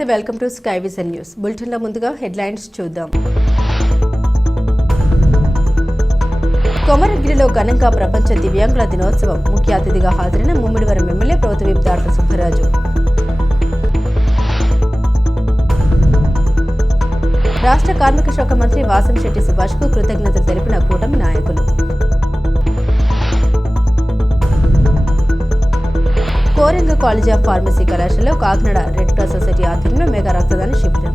నమస్తే, welcome to sky vision news. బులెటిన్లో ముందుగా హెడ్లైన్స్ చూద్దాం. కొమరగిరిలో ఘనంగా ప్రపంచ దివ్యాంగుల దినోత్సవం. ముఖ్య అతిథిగా హాజరైన ముమ్మిడివరం ఎమ్మెల్యే ప్రభుత్వ విప్ డాక్టర్ సుబ్బరాజు. రాష్ట్ర కార్మిక శాఖ మంత్రి వాసంశెట్టి సుభాష్కు కృతజ్ఞతలు తెలిపిన కూటమి నాయకులు. కోరంగ కాలేజ్ ఆఫ్ ఫార్మసీ కళాశాలలో కాకినాడ రెడ్ క్రాస్ సొసైటీ ఆధ్వర్యంలో మెగా రక్తదాన శిబిరం.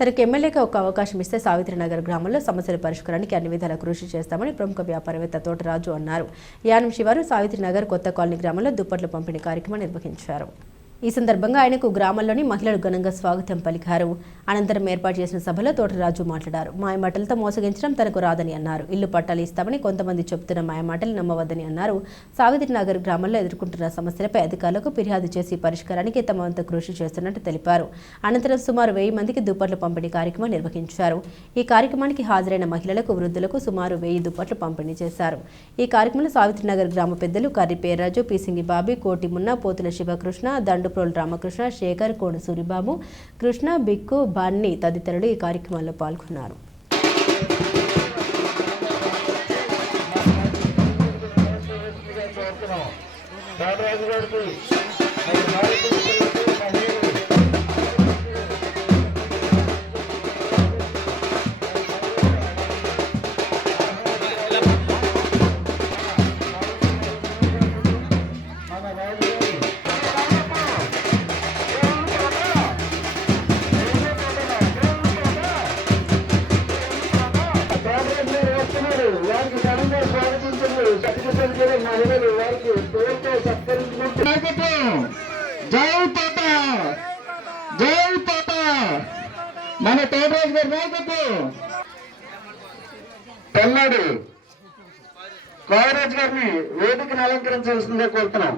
తనకు ఎమ్మెల్యేగా ఒక అవకాశం ఇస్తే సావిత్రినగర్ గ్రామంలో సమస్యల పరిష్కారానికి అన్ని విధాలా కృషి చేస్తామని ప్రముఖ వ్యాపారవేత్త తోటరాజు అన్నారు. యానం శివారు సావిత్రినగర్ కొత్త కాలనీ గ్రామంలో దుప్పట్ల పంపిణీ కార్యక్రమం నిర్వహించారు. ఈ సందర్భంగా ఆయనకు గ్రామంలోని మహిళలు ఘనంగా స్వాగతం పలికారు. అనంతరం ఏర్పాటు చేసిన సభలో తోటరాజు మాట్లాడారు. మాయమాటలతో మోసగించడం తనకు రాదని అన్నారు. ఇల్లు పట్టాలు ఇస్తామని కొంతమంది చెబుతున్న మాయమాటలు నమ్మవద్దని అన్నారు. సావిత్రినగర్ గ్రామంలో ఎదుర్కొంటున్న సమస్యలపై అధికారులకు ఫిర్యాదు చేసి పరిష్కారానికి తమ వంతు కృషి చేస్తున్నట్టు తెలిపారు. అనంతరం సుమారు 1000 మందికి దుప్పట్ల పంపిణీ కార్యక్రమం నిర్వహించారు. ఈ కార్యక్రమానికి హాజరైన మహిళలకు, వృద్ధులకు సుమారు 1000 దుప్పట్లు పంపిణీ చేశారు. ఈ కార్యక్రమంలో సావిత్రినగర్ గ్రామ పెద్దలు కర్రి పేర్రాజు, పీసింగి బాబి, కోటి మున్న, పోతుల శివకృష్ణ, దండుప్రోలు రామకృష్ణ, శేఖర్, కోణ సూరిబాబు, కృష్ణ, బిక్కు, బన్నీ తదితరులు ఈ కార్యక్రమంలో పాల్గొన్నారు. మన తోటరాజు గారి నాయకత్వం. తెల్లాడు కాయరాజు గారిని వేదికను అలంకరించాల్సిందే కోరుతున్నాం.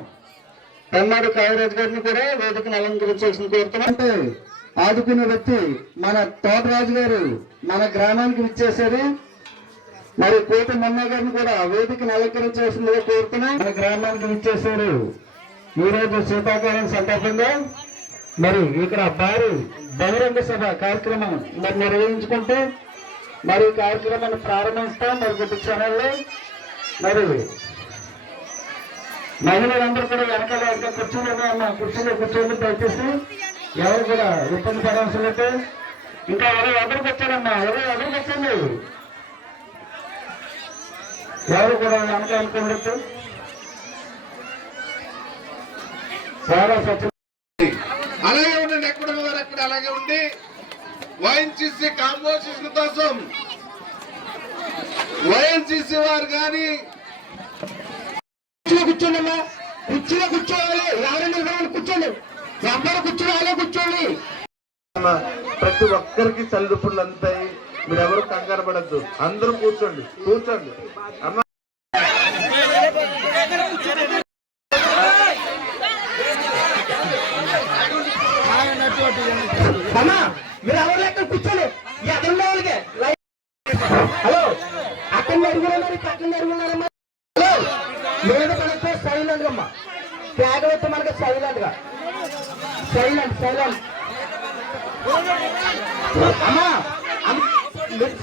తెల్లాడు కాయరాజు గారిని కూడా వేదికను అలంకరించాల్సింది కోరుతున్నాం. అంటే ఆదుకున్న వ్యక్తి మన తోటరాజు గారు మన గ్రామానికి విచ్చేశారు. మరి కోటి మొన్న గారిని కూడా వేదికను అలంకరించాల్సిందిగా కోరుతున్నాం. మన గ్రామానికి విచ్చేశారు. ఈరోజు శీతాకాలం సందర్భంగా మరి ఇక్కడ భారీ బహిరంగ సభ కార్యక్రమం మరి నిర్వహించుకుంటూ మరి కార్యక్రమాన్ని ప్రారంభిస్తాం. మరి కొద్ది క్షణాల్లో మరి మహిళలందరూ కూడా వెనకాల కుర్చీలో కూర్చొని దయచేసి ఎవరు కూడా ఇబ్బంది పడవలసి లేదు. ఇంకా ఎవరికి వచ్చారమ్మా, ఎవరికి వచ్చింది, ఎవరు కూడా వెనక అనుకోలేదు. చాలా సత్యం అలాగే ఉండండి, ఎక్కడ ఉన్నారు అక్కడ అలాగే ఉండి వైఎన్సీసీ కాంపోజిషన్ కోసం వైఎన్సీసీ వారు కానీ కూర్చోండి, కుర్చీలో కూర్చోవాలి. ఎవరైనా కూర్చోండి, ఎవరు కూర్చోవాలి, కూర్చోండి. ప్రతి ఒక్కరికి చల్లుపుళ్ళు అంతాయి. మీరు ఎవరు కంగారు పడద్దు, అందరూ కూర్చోండి అమ్మ. అమ్మా మీరు ఎవరు లెక్క కూర్చోండి. ఎదురున్న వాళ్ళకి హలో అక్కడ అడుగున్నారు, పక్కన అడుగున్నారమ్మా. హలో మీద పడితే సైలెంట్ గా అమ్మా. బ్యాగ్ అయితే మనకి సైలెంట్ గా సైలెంట్ అమ్మా,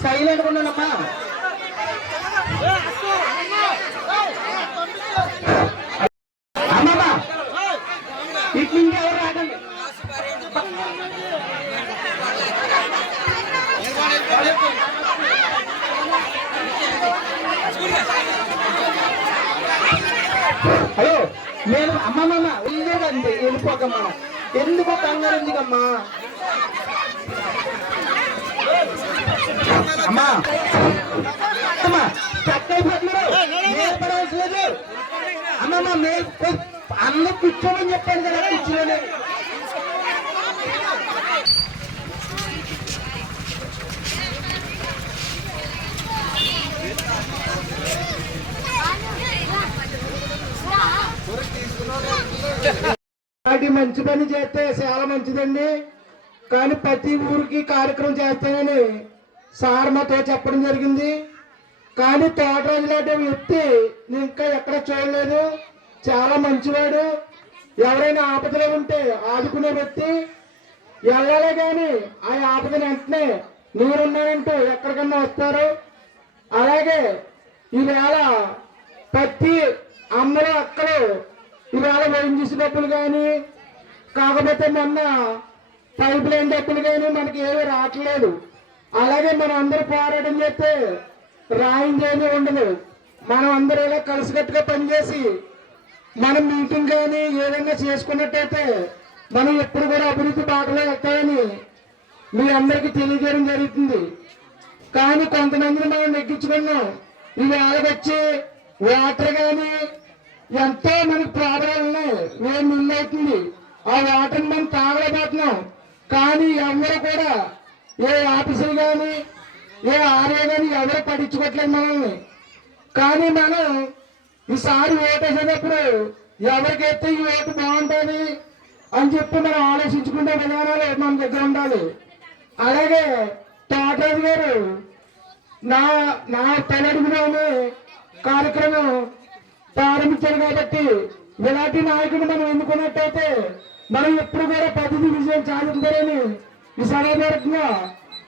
సైలెంట్ గా ఉన్నానమ్మా. అమ్మమ్మా ఇట్లా ఇంకెవరు రాకండి. హలో నేను అమ్మమ్మ ఉండేదండి, వెళ్ళిపోకమ్మా. ఎందుకు కంగారు ఎందుకమ్మా? అమ్మా అమ్మా స్టక్ అయిపోతున్నారు, పడవలసలేదు. అమ్మమ్మ అందరూ కూర్చోమని చెప్పాను కదా కూర్చోలే. మంచి పని చేస్తే చాలా మంచిదండి. కానీ ప్రతి ఊరికి కార్యక్రమం చేస్తానని సార్ మాతో చెప్పడం జరిగింది. కానీ తోటరాజు లాంటి వ్యక్తి నేను ఇంకా ఎక్కడ చూడలేదు. చాలా మంచివాడు. ఎవరైనా ఆపదలో ఉంటే ఆదుకునే వ్యక్తి. వెళ్ళాలే కానీ ఆ ఆపదను వెంటనే నేనున్నానంటూ ఎక్కడికన్నా వస్తారు. అలాగే ఈవేళ ప్రతి అమ్మలు అక్కలు ఈవేళ ఓఎన్జీసీ డబ్బులు కానీ, కాకపోతే మొన్న పైప్ లైన్ డబ్బులు కానీ మనకి ఏమీ రావట్లేదు. అలాగే మనం అందరూ పోరాటం చేస్తే రాయిందేమీ ఉండదు. మనం అందరూ ఇలా కలిసికట్టుగా పనిచేసి మనం మీటింగ్ కానీ ఏదైనా చేసుకున్నట్టయితే మనం ఎప్పుడు కూడా అభివృద్ధి బాటలో వెళ్తామని మీ అందరికీ తెలియజేయడం జరుగుతుంది. కానీ కొంతమందిని మనం నెగ్గించుకున్నాం. ఈ వేళకు వచ్చి వాటర్ కానీ ఎంతో మనకి ప్రాబ్లాలు ఉన్నాయి. వేడి నీళ్ళు అవుతుంది. ఆ వాటర్ని మనం తాగలేకపోతున్నాం. కానీ ఎవరు కూడా ఏ ఆఫీసులు కానీ ఏ ఆర్ఏ కానీ ఎవరు పట్టించుకోవట్లేదు మనల్ని. కానీ మనం ఈసారి ఓటేసేటప్పుడు ఎవరికైతే ఈ ఓటు బాగుంటుంది అని చెప్పి మనం ఆలోచించుకునే విధానాలు మన దగ్గర ఉండాలి. అలాగే తోటరాజు గారు నా తలడుగులోనే కార్యక్రమం ప్రారంభించారు కాబట్టి ఇలాంటి నాయకుడు మనం ఎన్నుకున్నట్టయితే మనం ఎప్పుడు కూడా పద్ధతి విజయం సాధించాలని ఈ సభాపూర్వకంగా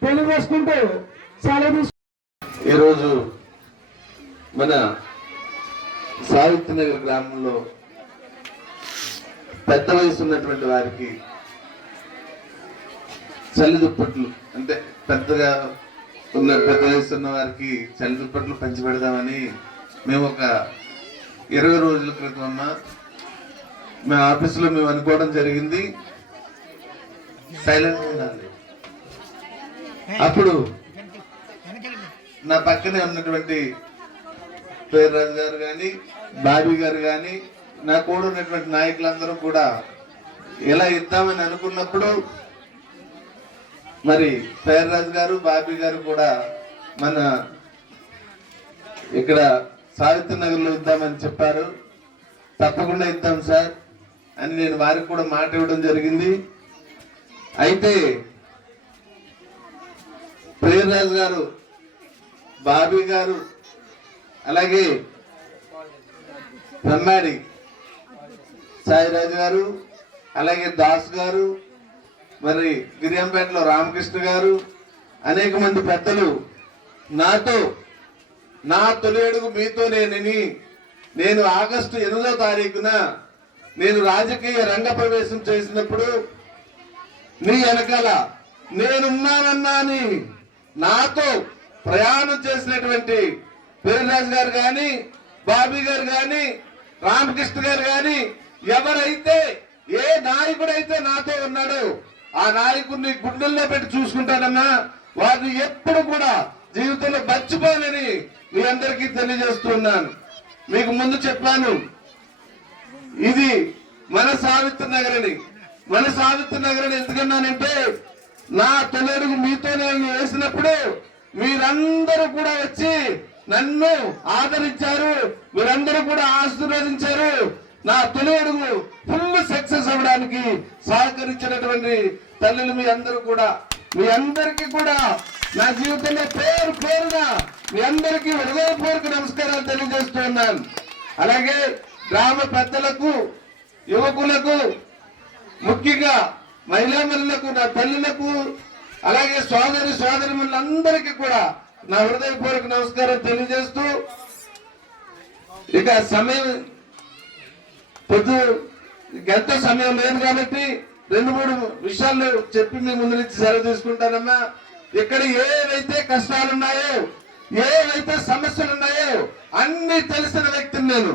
తెలియజేసుకుంటూ సెలవు. ఈరోజు మన సావిత్రినగర్ గ్రామంలో పెద్ద వయసు ఉన్నటువంటి వారికి చలి దుప్పట్లు, అంటే పెద్ద వయసు ఉన్న వారికి చలి దుప్పట్లు పంచి పెడదామని మేము ఒక 20 రోజుల క్రితం మా ఆఫీసులో మేము అనుకోవడం జరిగింది. సైలెంట్ ఉండాలి. అప్పుడు నా పక్కనే ఉన్నటువంటి పేర్రాజు గారు కానీ, బాబీ గారు కానీ, నా కూడా ఉన్నటువంటి నాయకులందరూ కూడా ఎలా ఇద్దామని అనుకున్నప్పుడు మరి పేర్రాజు గారు, బాబీ గారు కూడా మన ఇక్కడ సావిత్రినగర్ లో ఇద్దామని చెప్పారు. తప్పకుండా ఇద్దాం సార్ అని నేను వారికి కూడా మాట ఇవ్వడం జరిగింది. అయితే పేర్రాజు గారు, బాబీ గారు, అలాగే బ్రహ్మాడి సాయిరాజు గారు, అలాగే దాస్ గారు, మరి గిరియంపేటలో రామకృష్ణ గారు, అనేక మంది పెద్దలు నాతో నా తొలి అడుగు మీతో నేను ఆగస్టు 8వ తారీఖున నేను రాజకీయ రంగ ప్రవేశం చేసినప్పుడు నీ వెనకాల నేనున్నానన్నా అని నాతో ప్రయాణం చేసినటువంటి పేర్రాజు గారు కానీ, బాబీ గారు కానీ, రామకృష్ణ గారు కానీ, ఎవరైతే ఏ నాయకుడైతే నాతో ఉన్నాడో ఆ నాయకుడిని గుండెల్లో పెట్టి చూసుకుంటానన్నా వారిని ఎప్పుడు కూడా జీవితంలో మర్చిపోనని మీ అందరికీ తెలియజేస్తున్నాను. మీకు ముందు చెప్పాను, ఇది మన సావిత్రినగర్ అని. మన సావిత్రినగర్ అని ఎందుకన్నానంటే నా తొలడుగు మీతో నేను వేసినప్పుడు మీరందరూ కూడా వచ్చి నన్ను ఆదరించారు, మీరందరూ కూడా ఆశీర్వదించారు. నా తొలి అడుగు ఫుల్ సక్సెస్ అవ్వడానికి సహకరించినటువంటి తల్లులు మీ అందరూ కూడా, మీ అందరికీ కూడా నా జీవితంలో పేరు పేరుగా మీ అందరికీ హృదయపూర్వక నమస్కారాలు తెలియజేస్తూ ఉన్నాను. అలాగే గ్రామ పెద్దలకు, యువకులకు, ముఖ్యంగా మహిళామణులకు, నా తల్లులకు, అలాగే సోదరిమణులందరికీ కూడా నా హృదయపూర్వక నమస్కారం తెలియజేస్తూ ఇక సమయం ఎంత సమయం లేదు కాబట్టి 2-3 విషయాలు చెప్పి మీ ముందు నుంచి సెలవు తీసుకుంటానమ్మా. ఇక్కడ ఏవైతే కష్టాలున్నాయో, ఏవైతే సమస్యలు ఉన్నాయో అన్ని తెలిసిన వ్యక్తిని నేను.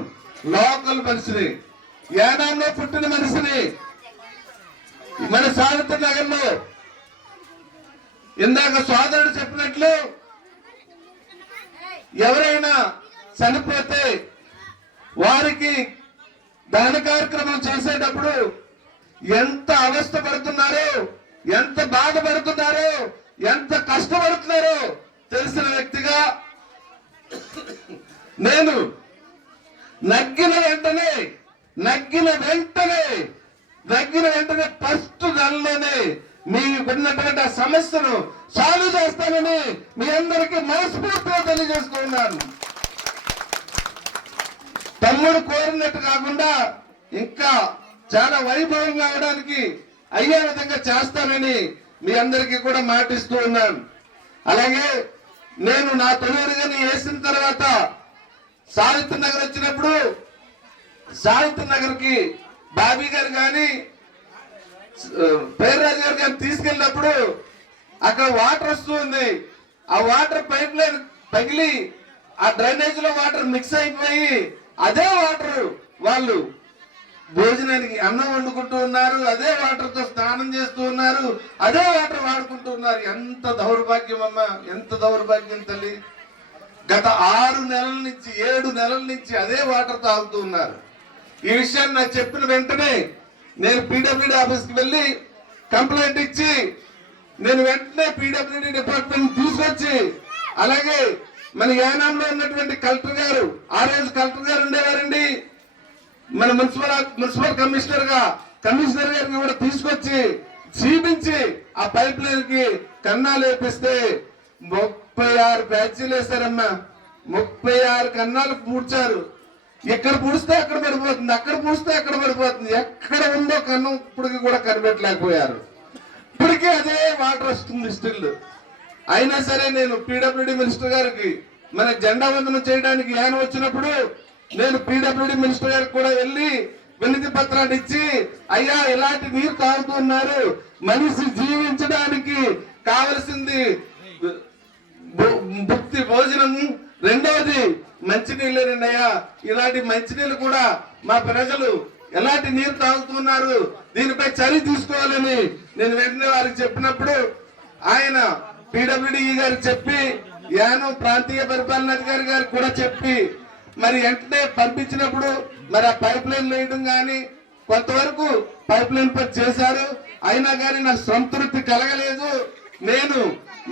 లోకల్ మనిషిని, యానాంలో పుట్టిన మనిషిని. మన సావిత్రినగర్ లో ఇందాక సోదరుడు చెప్పినట్లు ఎవరైనా చనిపోతే వారికి దహన కార్యక్రమం చేసేటప్పుడు ఎంత అవస్థ పడుతున్నారో, ఎంత బాధపడుతున్నారో, ఎంత కష్టపడుతున్నారో తెలిసిన వ్యక్తిగా నేను నగ్గిన వెంటనే ఫస్ట్ నెలలోనే మీకున్నటువంటి ఆ సమస్యను సాల్వ్ చేస్తానని మీ అందరికీ మనస్ఫూర్తిగా తెలియజేస్తున్నాను. తమ్ముడు కోరినట్టు కాకుండా ఇంకా చాలా వైభవంగా అవడానికి అయ్యే విధంగా చేస్తానని మీ అందరికీ కూడా మాటిస్తూ ఉన్నాను. అలాగే నేను నా తొలిగాని వేసిన తర్వాత సావిత్రి నగర్ వచ్చినప్పుడు సావిత్రి నగర్ కి బాబీ గారు కానీ పేర్రాజు గారు కానీ తీసుకెళ్ళినప్పుడు అక్కడ వాటర్ వస్తుంది. ఆ వాటర్ పైప్ లైన్ పగిలి ఆ డ్రైనేజ్ లో వాటర్ మిక్స్ అయిపోయి అదే వాటర్ వాళ్ళు భోజనానికి అన్నం వండుకుంటూ ఉన్నారు, అదే వాటర్ తో స్నానం చేస్తూ ఉన్నారు, అదే వాటర్ వాడుకుంటూ ఉన్నారు. ఎంత దౌర్భాగ్యం అమ్మా, ఎంత దౌర్భాగ్యం తల్లి. గత 6 నెలల నుంచి 7 నెలల నుంచి అదే వాటర్ తాగుతూ ఉన్నారు. ఈ విషయాన్ని నాకు చెప్పిన వెంటనే నేను పీడబ్ల్యూడీ ఆఫీస్కి వెళ్ళి కంప్లైంట్ ఇచ్చి నేను వెంటనే పీడబ్ల్యూడీ డిపార్ట్మెంట్ తీసుకొచ్చి, అలాగే మన యానాంలో ఉన్నటువంటి కలెక్టర్ గారు, ఆ రోజు కలెక్టర్ గారు ఉండేవారండి, మన మున్సిపల్ కమిషనర్ గారిని కూడా తీసుకొచ్చి చూపించి ఆ పైప్ లైన్ కి కన్నాలు వేపిస్తే 36 బ్యాచ్లు వేశారమ్మా. 36 కన్నాలు పూడ్చారు. ఎక్కడ పూడిస్తే అక్కడ పడిపోతుంది, అక్కడ పూడిస్తే అక్కడ పడిపోతుంది. ఎక్కడ ఉందో కన్నం ఇప్పటికి కూడా కనిపెట్టలేకపోయారు. ఇప్పటికీ అదే వాటర్ వస్తుంది స్టిల్. అయినా సరే నేను పీడబ్ల్యూడీ మినిస్టర్ గారికి మన జెండా వందనం చేయడానికి ఆయన వచ్చినప్పుడు నేను పీడబ్ల్యూడీ మినిస్టర్ గారికి కూడా వెళ్ళి వినతి పత్రాన్ని ఇచ్చి, అయ్యా ఇలాంటి నీరు తాగుతున్నారు, మనిషి జీవించడానికి కావలసింది భక్తి భోజనం, రెండవది మంచినీళ్ళేనండి అయ్యా, ఇలాంటి మంచినీళ్ళు కూడా మా ప్రజలు ఎలాంటి నీరు తాగుతున్నారు, దీనిపై చర్య తీసుకోవాలని నేను వెంటనే వారికి చెప్పినప్పుడు ఆయన పీడబ్ల్యూడీ గారికి చెప్పి యానం ప్రాంతీయ పరిపాలనాధికారి గారికి కూడా చెప్పి మరి వెంటనే పంపించినప్పుడు మరి ఆ పైప్ లైన్ వేయడం కానీ కొంతవరకు పైప్ లైన్ పని చేశారు. అయినా కానీ నాకు సంతృప్తి కలగలేదు. నేను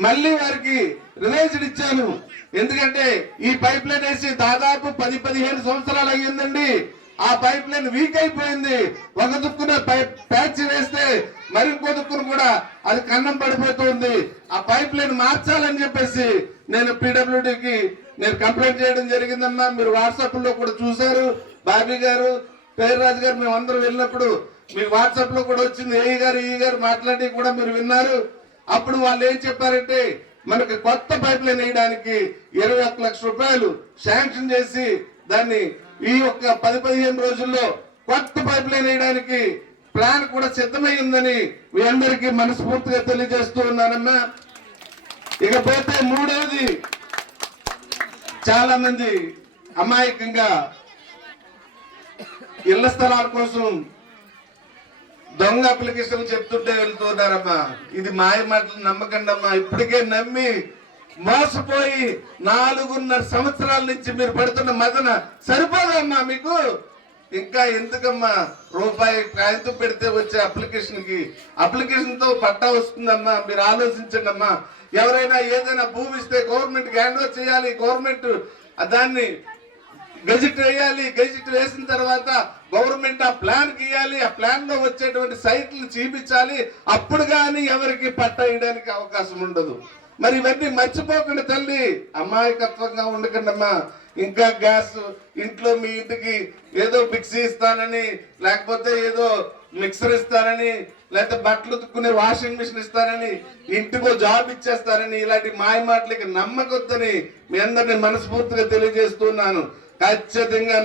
మళ్ళీ వారికి రిలైజ్డ్ ఇచ్చాను. ఎందుకంటే ఈ పైప్ లైన్ వేసి దాదాపు 10-15 సంవత్సరాలు అయ్యిందండి. ఆ పైప్ లైన్ వీక్ అయిపోయింది. ఒక దుక్కున ప్యాచ్ వేస్తే మరింకో దుక్కును కూడా అది కన్నం పడిపోతుంది. ఆ పైప్ లైన్ మార్చాలని చెప్పేసి నేను పీడబ్ల్యూడీకి నేను కంప్లైంట్ చేయడం జరిగిందమ్మా. మీరు వాట్సాప్ లో కూడా చూసారు. బాబీ గారు, పేర్రాజు గారు మేమందరం వెళ్ళినప్పుడు మీ వాట్సాప్ లో కూడా వచ్చింది. ఈ గారు మాట్లాడి కూడా మీరు విన్నారు. అప్పుడు వాళ్ళు ఏం చెప్పారంటే మనకి కొత్త పైప్ లైన్ వేయడానికి 21 లక్షల రూపాయలు శాంక్షన్ చేసి దాన్ని ఈ యొక్క 10-15 రోజుల్లో కొత్త పైప్ లైన్ వేయడానికి ప్లాన్ కూడా సిద్ధమైందని మీ అందరికీ మనస్ఫూర్తిగా తెలియజేస్తూ ఉన్నానమ్మా. ఇకపోతే మూడవది, చాలా మంది అమాయకంగా ఇళ్ల స్థలాల కోసం దొంగ అప్లికేషన్ చెప్తుంటే వెళ్తున్నారమ్మా. ఇది మాయ మాటలు నమ్మకండి అమ్మా. ఇప్పటికే నమ్మి మోసపోయి 4.5 సంవత్సరాల నుంచి మీరు పడుతున్న మదన సరిపోదమ్మా మీకు. ఇంకా ఎందుకమ్మా రూపాయి కాగితం పెడితే వచ్చే అప్లికేషన్ తో పట్టా వస్తుందమ్మా. మీరు ఆలోచించండి అమ్మా. ఎవరైనా ఏదైనా భూమి ఇస్తే గవర్నమెంట్ హ్యాండ్ ఓవర్ చేయాలి. గవర్నమెంట్ దాన్ని గెజిట్ వేయాలి. గెజిట్ వేసిన తర్వాత గవర్నమెంట్ ఆ ప్లాన్ గీయాలి. ఆ ప్లాన్ లో వచ్చేటువంటి సైట్లు చూపించాలి. అప్పుడు కానీ ఎవరికి పట్టా వేయడానికి అవకాశం ఉండదు. మరి ఇవన్నీ మర్చిపోకండి తల్లి. అమాయకత్వంగా ఉండకండి అమ్మా. ఇంకా గ్యాస్ ఇంట్లో మీ ఇంటికి ఏదో మిక్సీ ఇస్తానని, లేకపోతే ఏదో మిక్సర్ ఇస్తానని, లేకపోతే బట్టలు ఉతుక్కునే వాషింగ్ మిషన్ ఇస్తానని, ఇంటికో జాబ్ ఇచ్చేస్తారని ఇలాంటి మాయ మాటలకి నమ్మకొద్దని మీ అందరిని మనస్ఫూర్తిగా తెలియజేస్తున్నాను. ఖచ్చితంగా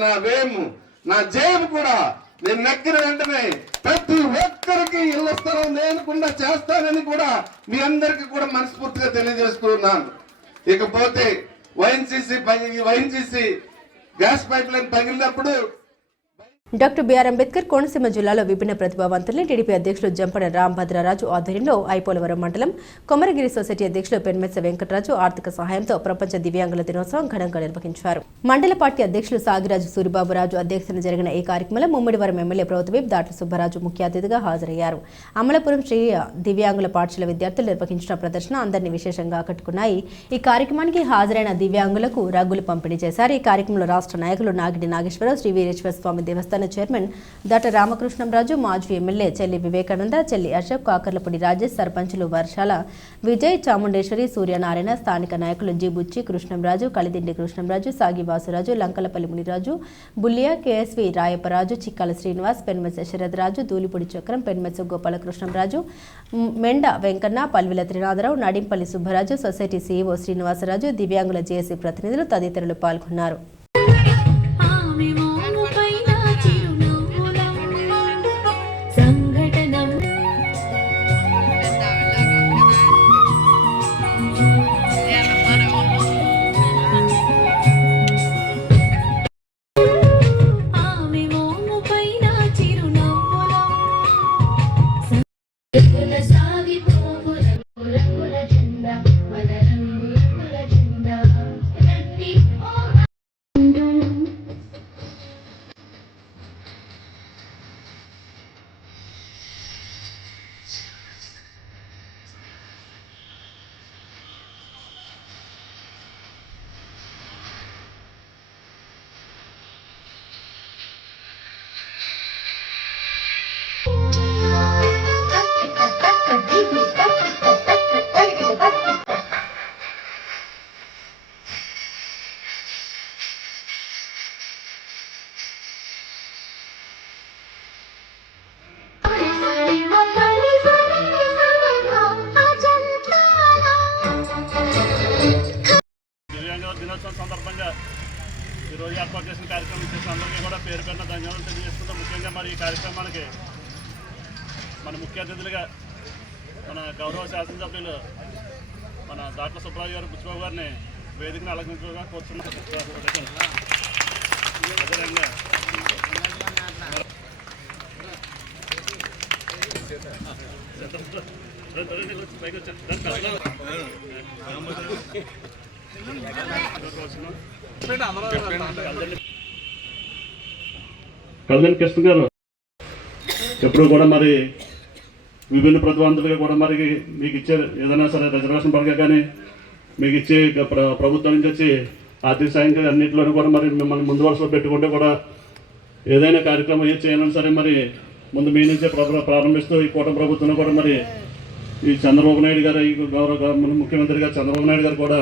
నా జేబు కూడా నేను నక్కిన వెంటనే ప్రతి ఒక్కరికి ఇళ్ల స్థలం లేకుండా చేస్తానని కూడా మీ అందరికీ కూడా మనస్ఫూర్తిగా తెలియజేస్తున్నాను. ఇకపోతే వైఎన్సీసీ గ్యాస్ పైప్ లైన్ పగిలినప్పుడు డాక్టర్ బిఆర్ అంబేద్కర్ కోనసీమ జిల్లాలో విభిన్న ప్రతిభావంతుల్ని టీడీపీ అధ్యక్షులు జంపన రాంభద్రరాజు ఆధ్వర్యంలో ఐపోలవరం మండలం కొమరగిరి సొసైటీ అధ్యక్షులు పెన్మెత్స వెంకటరాజు ఆర్థిక సహాయంతో ప్రపంచ దివ్యాంగుల దినోత్సవం ఘనంగా నిర్వహించారు. మండల పార్టీ అధ్యక్షులు సాగిరాజు సూరిబాబురాజు అధ్యక్షతన జరిగిన ఈ కార్యక్రమంలో ముమ్మిడివరం ఎమ్మెల్యే ప్రభుత్వ విప్ దాట్ల సుబ్బరాజు ముఖ్య అతిథిగా హాజరయ్యారు. అమలాపురం శ్రీ దివ్యాంగుల పాఠశాల విద్యార్థులు నిర్వహించిన ప్రదర్శన అందరినీ విశేషంగా ఆకట్టుకున్నాయి. ఈ కార్యక్రమానికి హాజరైన దివ్యాంగులకు రగ్గులు పంపిణీ చేశారు. ఈ కార్యక్రమంలో రాష్ట్ర నాయకులు నాగిడి నాగేశ్వరరావు, శ్రీ వీరేశ్వర స్వామి దేవస్థానం మండల చైర్మన్ దట్ట రామకృష్ణంరాజు, మాజీ ఎమ్మెల్యే చెల్లి వివేకానంద, చెల్లి అశోక్, కాకర్లపూడి రాజేష్, సర్పంచులు వర్షాల విజయ్, చాముండేశ్వరి, సూర్యనారాయణ, స్థానిక నాయకులు జీబుచ్చి కృష్ణంరాజు, కలిదిండి కృష్ణంరాజు, సాగి వాసురాజు, లంకలపల్లి మునిరాజు, బుల్లియా, కేఎస్వి రాయపరాజు, చిక్కాల శ్రీనివాస్, పెన్మెస శరద్రాజు, దూలిపూడి చక్రం, పెన్మెస గోపాలకృష్ణంరాజు, మెండ వెంకన్న, పల్విల త్రినాథరావు, నడింపల్లి సుబ్బరాజు, సొసైటీ సీఈఓ శ్రీనివాసరాజు, దివ్యాంగుల జేఏసీ ప్రతినిధులు తదితరులు పాల్గొన్నారు. దినోత్సవం సందర్భంగా ఈరోజు ఏర్పాటు చేసిన కార్యక్రమం చేసిన అందరికీ కూడా పేరు పేరున ధన్యవాదాలు తెలియజేస్తున్నాం. ముఖ్యంగా మరి ఈ కార్యక్రమానికి మన ముఖ్య అతిథులుగా మన గౌరవ శాసనసభ్యులు మన దాట్ల సుబ్బరాజు గారు, బుచ్చిబాబు గారిని వేదికను అలంకరించగా కోరుతున్నాం. అదేవిధంగా కళ్యాణ్ కృష్ణ గారు ఎప్పుడు కూడా మరి విభిన్న ప్రతిభావంతులుగా కూడా మరి మీకు ఇచ్చే ఏదైనా సరే రిజర్వేషన్ పరంగా కానీ మీకు ఇచ్చే ప్రభుత్వం నుంచి వచ్చి ఆర్థిక సాయం అన్నింటిలోనూ కూడా మరి మిమ్మల్ని ముందు వరుసలో పెట్టుకుంటే కూడా ఏదైనా కార్యక్రమం ఏది చేయాలన్నా సరే మరి ముందు మీ నుంచే ప్రారంభిస్తూ ఈ కూటమి ప్రభుత్వంలో కూడా మరి ఈ చంద్రబాబు నాయుడు గారు, ఈ గౌరవ ముఖ్యమంత్రి గారు చంద్రబాబు నాయుడు గారు కూడా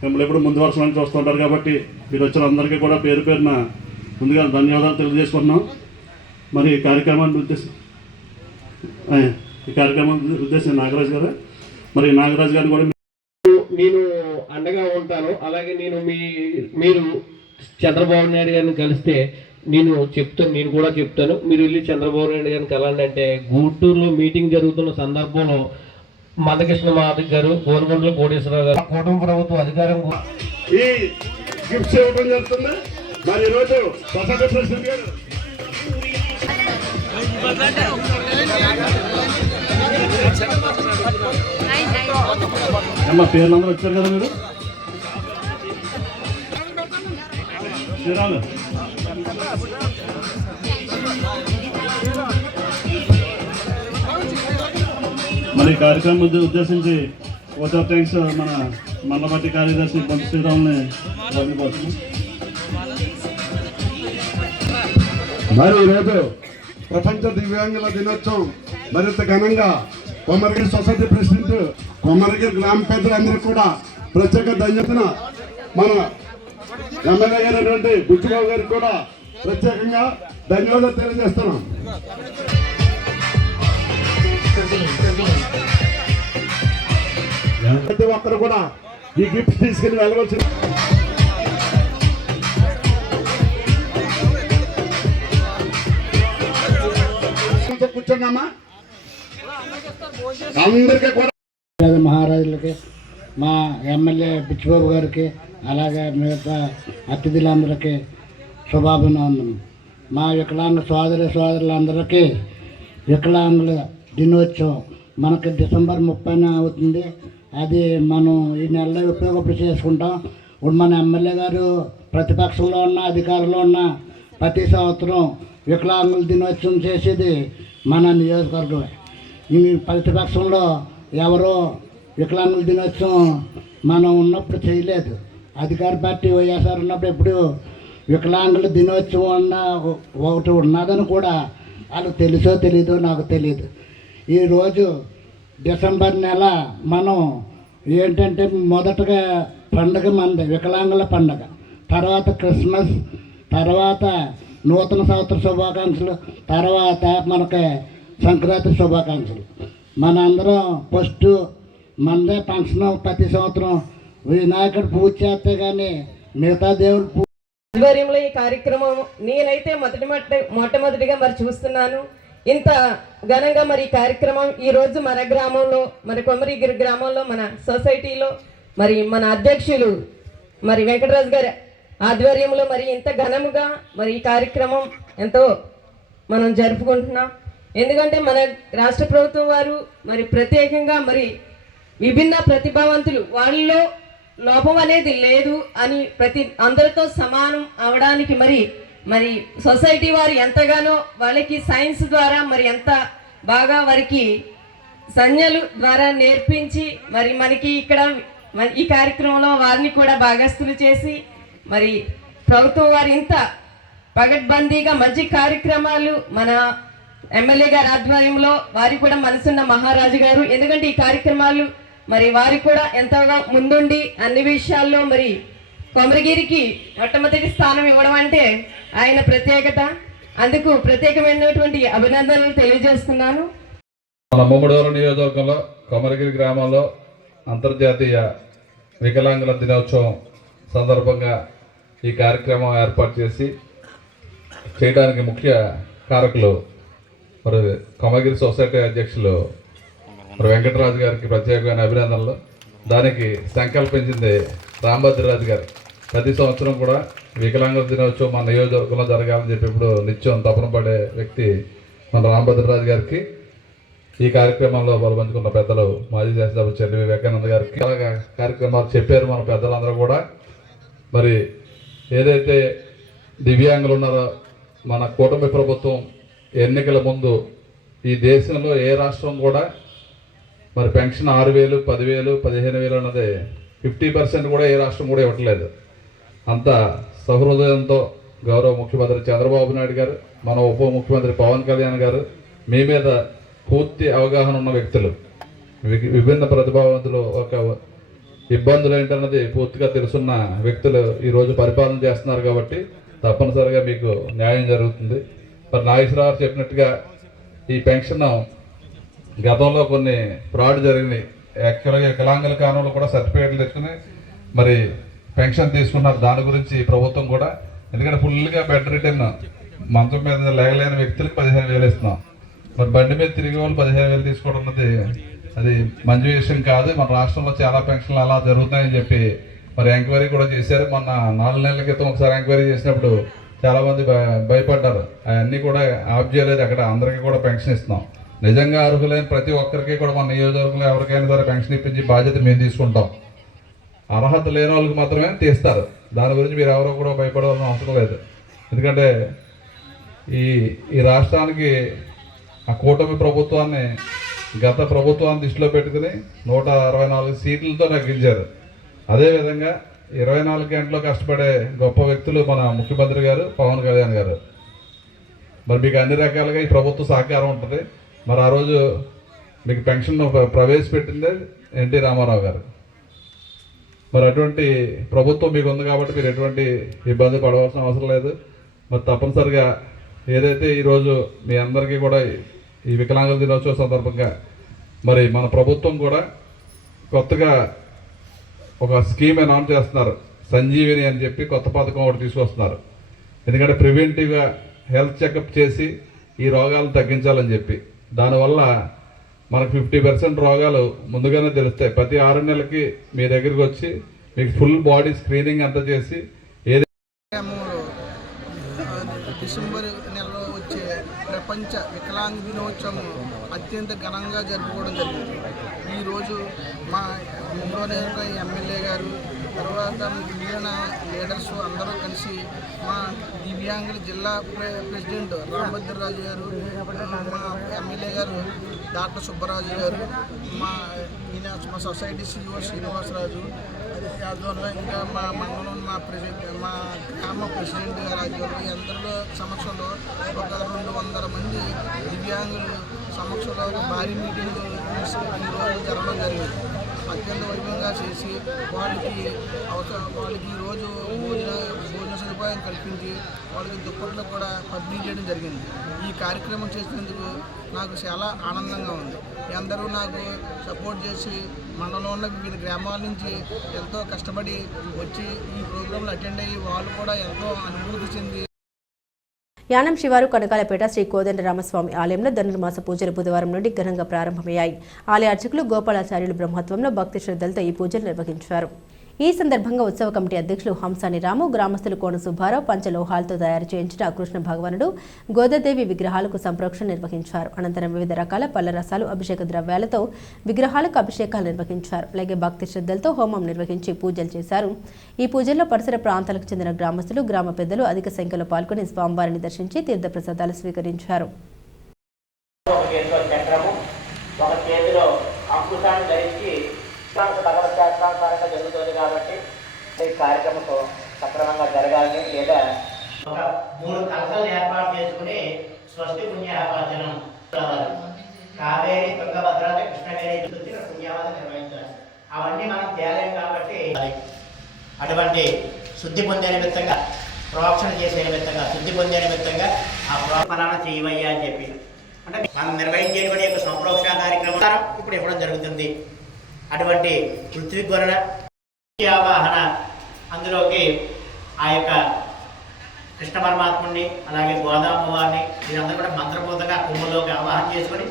మిమ్మల్ని ఎప్పుడు ముందు వరుసలో చూస్తుంటారు. కాబట్టి మీరు వచ్చిన అందరికీ కూడా పేరు పేరున ముందుగా ధన్యవాదాలు తెలియజేసుకున్నాం. మరి ఈ కార్యక్రమాన్ని ఉద్దేశం నాగరాజు గారు, మరి నాగరాజు గారిని కూడా నేను అండగా ఉంటాను. అలాగే మీరు చంద్రబాబు నాయుడు గారిని కలిస్తే నేను కూడా చెప్తాను, మీరు వెళ్ళి చంద్రబాబు నాయుడు గారిని కలండి అంటే, గుంటూరులో మీటింగ్ జరుగుతున్న సందర్భంలో మందకృష్ణ మాధవ్ గారు, గోనగుంట్ల కోటేశ్వరరావు గారు, కూటమి ప్రభుత్వం అధికారం ఈ గిఫ్ట్స్ ఇవ్వడం జరుగుతుంది. మరి ఈరోజు సొసైటీ ప్రెసిడెంట్ గారు అమ్మ పేర్లందరూ వచ్చారు కదా మీరు శ్రీరాలు. మరి ఈ కార్యక్రమం ఉద్దేశించి ఓట్ ఆఫ్ థ్యాంక్స్ మన మండలపార్టీ కార్యదర్శి పొంత శ్రీరాముని వదిలిపోతున్నాం. మరి ఈరోజు ప్రపంచ దివ్యాంగుల దినోత్సవం మరింత ఘనంగా కొమరగిరి సొసైటీ ప్రెసిడెంట్, కొమరగిరి గ్రామ పెద్దలందరూ కూడా ప్రత్యేక ధన్యతన మన ఎమ్మెల్యే గారైనటువంటి బుచ్చిబాబు గారికి కూడా ప్రత్యేకంగా ధన్యవాదాలు తెలియజేస్తున్నాం. ప్రతి ఒక్కరు కూడా ఈ గిఫ్ట్ తీసుకుని వెళ్ళవచ్చు. కూర్చోండమ్మా. అందరికీ కూడా మహారాజులకి, మా ఎమ్మెల్యే బుచ్చిబాబు గారికి, అలాగే మిగతా అతిథులందరికీ శుభాభినందనం. మా వికలాంగ సోదరులందరికీ వికలాంగుల దినోత్సవం మనకి డిసెంబర్ 30న అవుతుంది. అది మనం ఈ నెలలో ఉపయోగపడి చేసుకుంటాం. ఇప్పుడు మన ఎమ్మెల్యే గారు ప్రతిపక్షంలో ఉన్న, అధికారంలో ఉన్న ప్రతి సంవత్సరం వికలాంగుల దినోత్సవం చేసేది మన నియోజకవర్గమే. ఈ ప్రతిపక్షంలో ఎవరో వికలాంగుల దినోత్సవం మనం ఉన్నప్పుడు చేయలేదు. అధికార పార్టీ వైఎస్ఆర్ ఉన్నప్పుడు ఎప్పుడు వికలాంగుల దినోత్సవం అన్న ఒకటి ఉన్నదని కూడా వాళ్ళకి తెలుసో తెలీదో నాకు తెలియదు. ఈరోజు డిసెంబర్ నెల మనం ఏంటంటే మొదటగా పండగ మంది వికలాంగుల పండగ, తర్వాత క్రిస్మస్, తర్వాత నూతన సంవత్సర శుభాకాంక్షలు, తర్వాత మనకి సంక్రాంతి శుభాకాంక్షలు. మనందరం ఫస్ట్ మనదే ఫంక్షన్ ప్రతి సంవత్సరం వినాయకుడు పూజ చేస్తే కానీ మిగతా దేవుడు పూజ ఆధ్వర్యంలో ఈ కార్యక్రమం నేనైతే మొట్టమొదటిగా మరి చూస్తున్నాను. ఇంత ఘనంగా మరి ఈ కార్యక్రమం ఈరోజు మన గ్రామంలో, మన కొమరిగిరి గ్రామంలో, మన సొసైటీలో మరి మన అధ్యక్షులు మరి వెంకటరాజు గారి ఆధ్వర్యంలో మరి ఇంత ఘనముగా మరి ఈ కార్యక్రమం ఎంతో మనం జరుపుకుంటున్నాం. ఎందుకంటే మన రాష్ట్ర ప్రభుత్వం వారు మరి ప్రత్యేకంగా మరి విభిన్న ప్రతిభావంతులు, వాళ్ళలో లోపం అనేది లేదు అని అందరితో సమానం అవడానికి మరి సొసైటీ వారు ఎంతగానో వాళ్ళకి సైన్స్ ద్వారా మరి ఎంత బాగా వారికి సంజ్ఞలు ద్వారా నేర్పించి మరి మనకి ఇక్కడ ఈ కార్యక్రమంలో వారిని కూడా భాగస్తులు చేసి మరి ప్రభుత్వం వారు ఇంత పగడ్బందీగా మంచి కార్యక్రమాలు మన ఎమ్మెల్యే గారి ఆధ్వర్యంలో వారి కూడా మనసున్న మహారాజు గారు, ఎందుకంటే ఈ కార్యక్రమాలు మరి వారి కూడా ఎంతగా ముందుండి అన్ని విషయాల్లో మరి కొమరగిరికి మొట్టమొదటి స్థానం ఇవ్వడం అంటే ఆయన ప్రత్యేకత. అందుకు ప్రత్యేకమైనటువంటి అభినందనలు తెలియజేస్తున్నాను. మన ముమ్మడివరం నియోజకవర్గంలో కొమరగిరి గ్రామంలో అంతర్జాతీయ వికలాంగుల దినోత్సవం సందర్భంగా ఈ కార్యక్రమం ఏర్పాటు చేయడానికి ముఖ్య కారకులు మరి కొమరగిరి సొసైటీ అధ్యక్షులు మరి వెంకటరాజు గారికి ప్రత్యేకమైన అభినందనలు. దానికి సంకల్పించింది రాంభద్రరాజు గారు. ప్రతి సంవత్సరం కూడా వికలాంగుల దినోత్సవం మన నియోజకవర్గంలో జరగాలని చెప్పి ఇప్పుడు నిత్యం తపన పడే వ్యక్తి మన రాంభద్రరాజు గారికి, ఈ కార్యక్రమంలో పాల్పంచుకున్న పెద్దలు మాజీ శాసనసభ్యులు చెల్లి వివేకానంద గారికి అలాగా కార్యక్రమాలు చెప్పారు మన పెద్దలందరూ కూడా. మరి ఏదైతే దివ్యాంగులు ఉన్నారో మన కూటమి ప్రభుత్వం ఎన్నికల ముందు ఈ దేశంలో ఏ రాష్ట్రం కూడా మరి పెన్షన్ 6,000, 10,000, 15,000 అన్నది 50% కూడా ఏ రాష్ట్రం కూడా ఇవ్వట్లేదు. అంత సహృదయంతో గౌరవ ముఖ్యమంత్రి చంద్రబాబు నాయుడు గారు, మన ఉప ముఖ్యమంత్రి పవన్ కళ్యాణ్ గారు మీ మీద పూర్తి అవగాహన ఉన్న వ్యక్తులు, విభిన్న ప్రతిభావంతులు, ఒక ఇబ్బందులు ఏంటన్నది పూర్తిగా తెలుసున్న వ్యక్తులు ఈరోజు పరిపాలన చేస్తున్నారు. కాబట్టి తప్పనిసరిగా మీకు న్యాయం జరుగుతుంది. మరి నాగేశ్వరరావు చెప్పినట్టుగా ఈ పెన్షన్ గతంలో కొన్ని ఫ్రాడ్ జరిగినాయి. యాక్చువల్గా వికలాంగుల కాలంలో కూడా సర్టిఫికేట్లు తెచ్చుకుని మరి పెన్షన్ తీసుకున్నారు. దాని గురించి ప్రభుత్వం కూడా, ఎందుకంటే ఫుల్గా బెడ్ రిటర్న్ మంచం మీద లేగలేని వ్యక్తులకు 15,000 ఇస్తున్నాం. మరి బండి మీద తిరిగే వాళ్ళు 15,000 తీసుకోవడం అన్నది అది మంచి విషయం కాదు. మన రాష్ట్రంలో చాలా పెన్షన్లు అలా జరుగుతాయని చెప్పి మరి ఎంక్వైరీ కూడా చేశారు. మొన్న 4 నెలల క్రితం ఒకసారి ఎంక్వైరీ చేసినప్పుడు చాలామంది భయపడ్డారు. అవన్నీ కూడా ఆఫ్ చేయలేదు. అక్కడ అందరికీ కూడా పెన్షన్ ఇస్తున్నాం. నిజంగా అర్హులైన ప్రతి ఒక్కరికి కూడా మన నియోజకవర్గంలో ఎవరికైనా సరే పెన్షన్ ఇప్పించి బాధ్యత మేము తీసుకుంటాం. అర్హత లేని వాళ్ళకి మాత్రమే తీస్తారు. దాని గురించి మీరు ఎవరో కూడా భయపడవలసిన అవసరం లేదు. ఎందుకంటే ఈ రాష్ట్రానికి ఆ కూటమి ప్రభుత్వాన్ని, గత ప్రభుత్వాన్ని దృష్టిలో పెట్టుకుని 164 సీట్లతో నెగ్గించారు. అదేవిధంగా 24 గంటలు కష్టపడే గొప్ప వ్యక్తులు మన ముఖ్యమంత్రి గారు, పవన్ కళ్యాణ్ గారు. మరి మీకు అన్ని రకాలుగా ఈ ప్రభుత్వ సహకారం ఉంటుంది. మరి ఆ రోజు మీకు పెన్షన్ ప్రవేశపెట్టిందే ఎన్టీ రామారావు గారు. మరి అటువంటి ప్రభుత్వం మీకు ఉంది కాబట్టి మీరు ఎటువంటి ఇబ్బంది పడవలసిన అవసరం లేదు. మరి తప్పనిసరిగా ఏదైతే ఈరోజు మీ అందరికీ కూడా ఈ వికలాంగుల దినోత్సవం సందర్భంగా మరి మన ప్రభుత్వం కూడా కొత్తగా ఒక స్కీమ్ అనౌన్స్ చేస్తున్నారు. సంజీవిని అని చెప్పి కొత్త పథకం ఒకటి తీసుకొస్తున్నారు. ఎందుకంటే ప్రివెంటివ్గా హెల్త్ చెకప్ చేసి ఈ రోగాలను తగ్గించాలని చెప్పి, దానివల్ల మనకు 50% రోగాలు ముందుగానే తెలుస్తాయి. ప్రతి 6 నెలలకి మీ దగ్గరికి వచ్చి మీకు ఫుల్ బాడీ స్క్రీనింగ్ అంతా చేసి డిసెంబర్ నెలలో వచ్చే ప్రపంచ వికలాంగ దినోత్సవం అత్యంత ఘనంగా జరుపుకోవడం జరిగింది. ఈరోజు మా ముందులోనే ఎమ్మెల్యే గారు, తర్వాత మిగిలిన లీడర్స్ అందరూ కలిసి మా దివ్యాంగుల జిల్లా ప్రెసిడెంట్ రాంభద్రరాజు గారు, మా ఎమ్మెల్యే గారు డాక్టర్ సుబ్బరాజు గారు, మా సొసైటీ CEO శ్రీనివాసరాజు, ఆధ్వర్యంలో ఇంకా మా మండలం మా గ్రామ ప్రెసిడెంట్ గారి ఆధ్వర్యంలో అందరిలో సమక్షంలో ఒక 200 మంది దివ్యాంగులు సమక్షంలో భారీ మీటింగ్ ఈరోజు జరగడం జరిగింది. అత్యంత వైభవంగా చేసి వాళ్ళకి ఈరోజు భోజన సదుపాయం కల్పించి వాళ్ళకి దుప్పట్లు కూడా పంపిణీ చేయడం జరిగింది. ఈ కార్యక్రమం చేసినందుకు నాకు చాలా ఆనందంగా ఉంది. అందరూ నాకు సపోర్ట్ చేసి మండలంలో ఉన్న వివిధ గ్రామాల నుంచి ఎంతో కష్టపడి వచ్చి ఈ ప్రోగ్రాంలు అటెండ్ అయ్యి వాళ్ళు కూడా ఎంతో అనుభూతి చెంది యానం శివారు కనకాలపేట శ్రీ కోదండరామస్వామి ఆలయంలో ధనుర్మాస పూజలు బుధవారం నుండి ఘనంగా ప్రారంభమయ్యాయి. ఆలయ అర్చకులు గోపాలాచార్యులు బ్రహ్మత్వంలో భక్తి శ్రద్ధలతో ఈ పూజలు నిర్వహించారు. ఈ సందర్భంగా ఉత్సవ కమిటీ అధ్యక్షులు హంసాని రాము, గ్రామస్తులు కోన సుబ్బారావు పంచలోహాలతో తయారు చేయించిన కృష్ణ భగవానుడు, గోదాదేవి విగ్రహాలకు సంప్రోక్షణ నిర్వహించారు. అనంతరం వివిధ రకాల పళ్ళ రసాలు, అభిషేక ద్రవ్యాలతో విగ్రహాలకు అభిషేకాలు నిర్వహించారు. అలాగే భక్తి శ్రద్ధలతో హోమం నిర్వహించి పూజలు చేశారు. ఈ పూజల్లో పరిసర ప్రాంతాలకు చెందిన గ్రామస్తులు, గ్రామ పెద్దలు అధిక సంఖ్యలో పాల్గొని స్వామివారిని దర్శించి తీర్థప్రసాదాలు స్వీకరించారు. జరుగుతుంది కాబట్టి ఈ కార్యక్రమం సక్రమంగా జరగాలని లేదా ఒక 3 కలశాలు ఏర్పాటు చేసుకుని స్వస్తి పుణ్యాహవాచనం కావేరి తుంగభద్ర కృష్ణవేణి పుణ్యావాదం నిర్వహించాలి. అవన్నీ మనం తేలేం కాబట్టి అటువంటి శుద్ధి పొందే నిమిత్తంగా ప్రోక్షణ చేసే నిమిత్తంగా శుద్ధి పొందే నిమిత్తంగా ఆ ప్రోక్షణ చేయవయ్యా అని చెప్పి అంటే మనం నిర్వహించేటువంటి యొక్క సంప్రోక్షణ కార్యక్రమం ఇప్పుడు ఇవ్వడం జరుగుతుంది. అటువంటి పృథ్వీ గొరణ ఆవాహన అందులోకి ఆ యొక్క కృష్ణ పరమాత్ముడిని అలాగే గోదామ్మవారిని వీరందరూ కూడా మంత్రపూతంగా కుంభంలోకి ఆవాహన చేసుకొని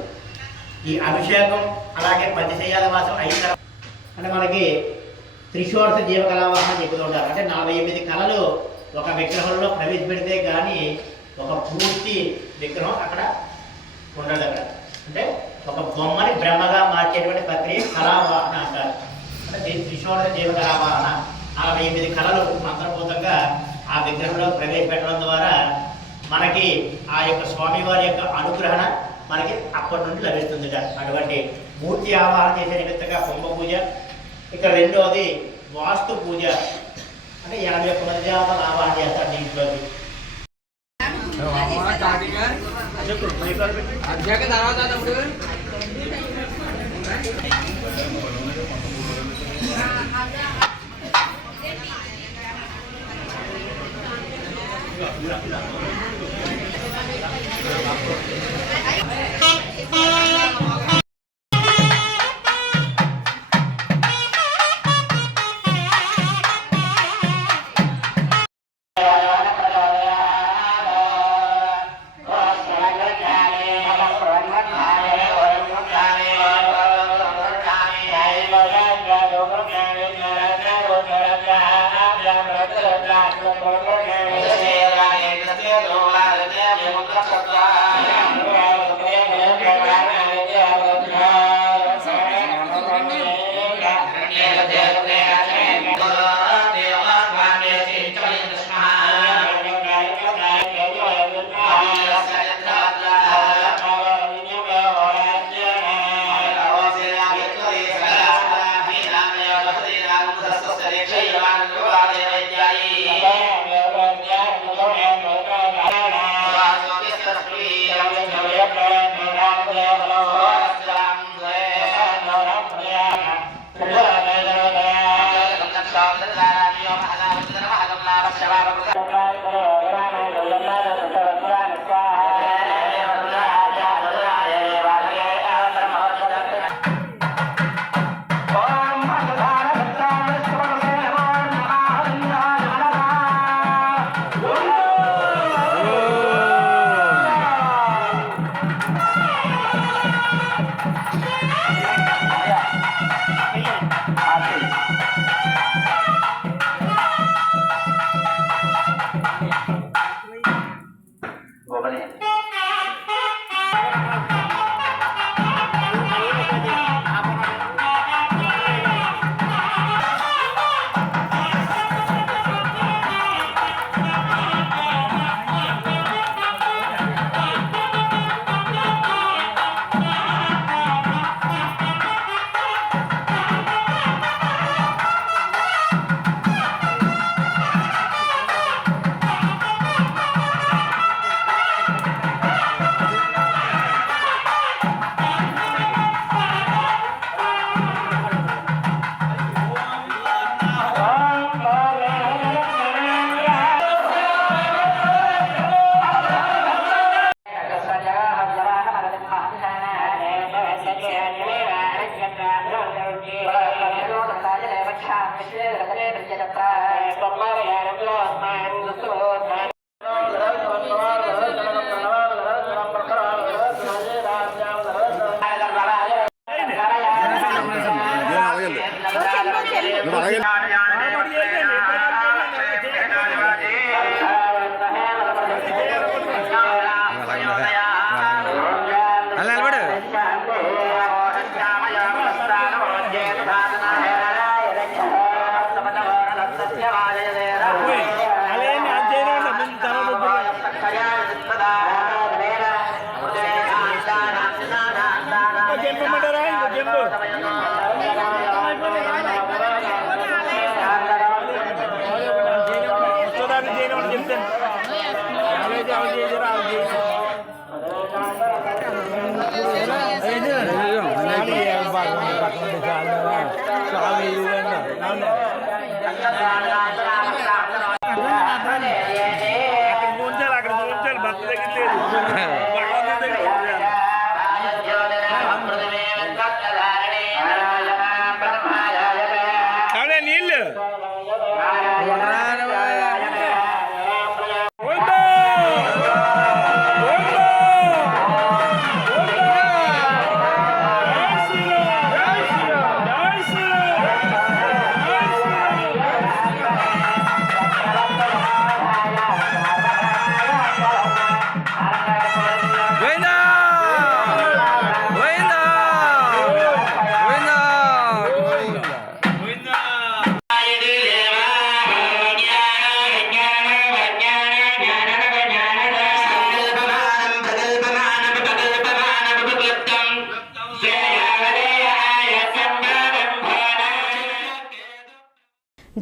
ఈ అభిషేకం అలాగే పంచశయ్యాల వాసం అయిన తర్వాత అంటే మనకి త్రిశోర్ష జీవకళావాహన చెబుతూ ఉంటారు. అంటే 48 కళలు ఒక విగ్రహంలో ప్రవేశపెడితే కానీ ఒక పూర్తి విగ్రహం అక్కడ ఉండదు. అక్కడ అంటే ఒక బొమ్మని బ్రహ్మగా మార్చేటువంటి ప్రక్రియ కళావాహన అంటారు. అంటే దీని త్రిశోర్ష జీవకళావాహన 48 కళలు మంత్రపూతంగా ఆ విగ్రహంలో ప్రవేశపెట్టడం ద్వారా మనకి ఆ యొక్క స్వామివారి యొక్క అనుగ్రహణ మనకి అప్పటి నుండి లభిస్తుంది. అటువంటి మూర్తి ఆవాహన చేసే నిమిత్తంగా కుంభ పూజ. ఇక రెండవది వాస్తు పూజ. అంటే 81 మంది దేవతలు ఆవాహన చేస్తారు దీంట్లోకి.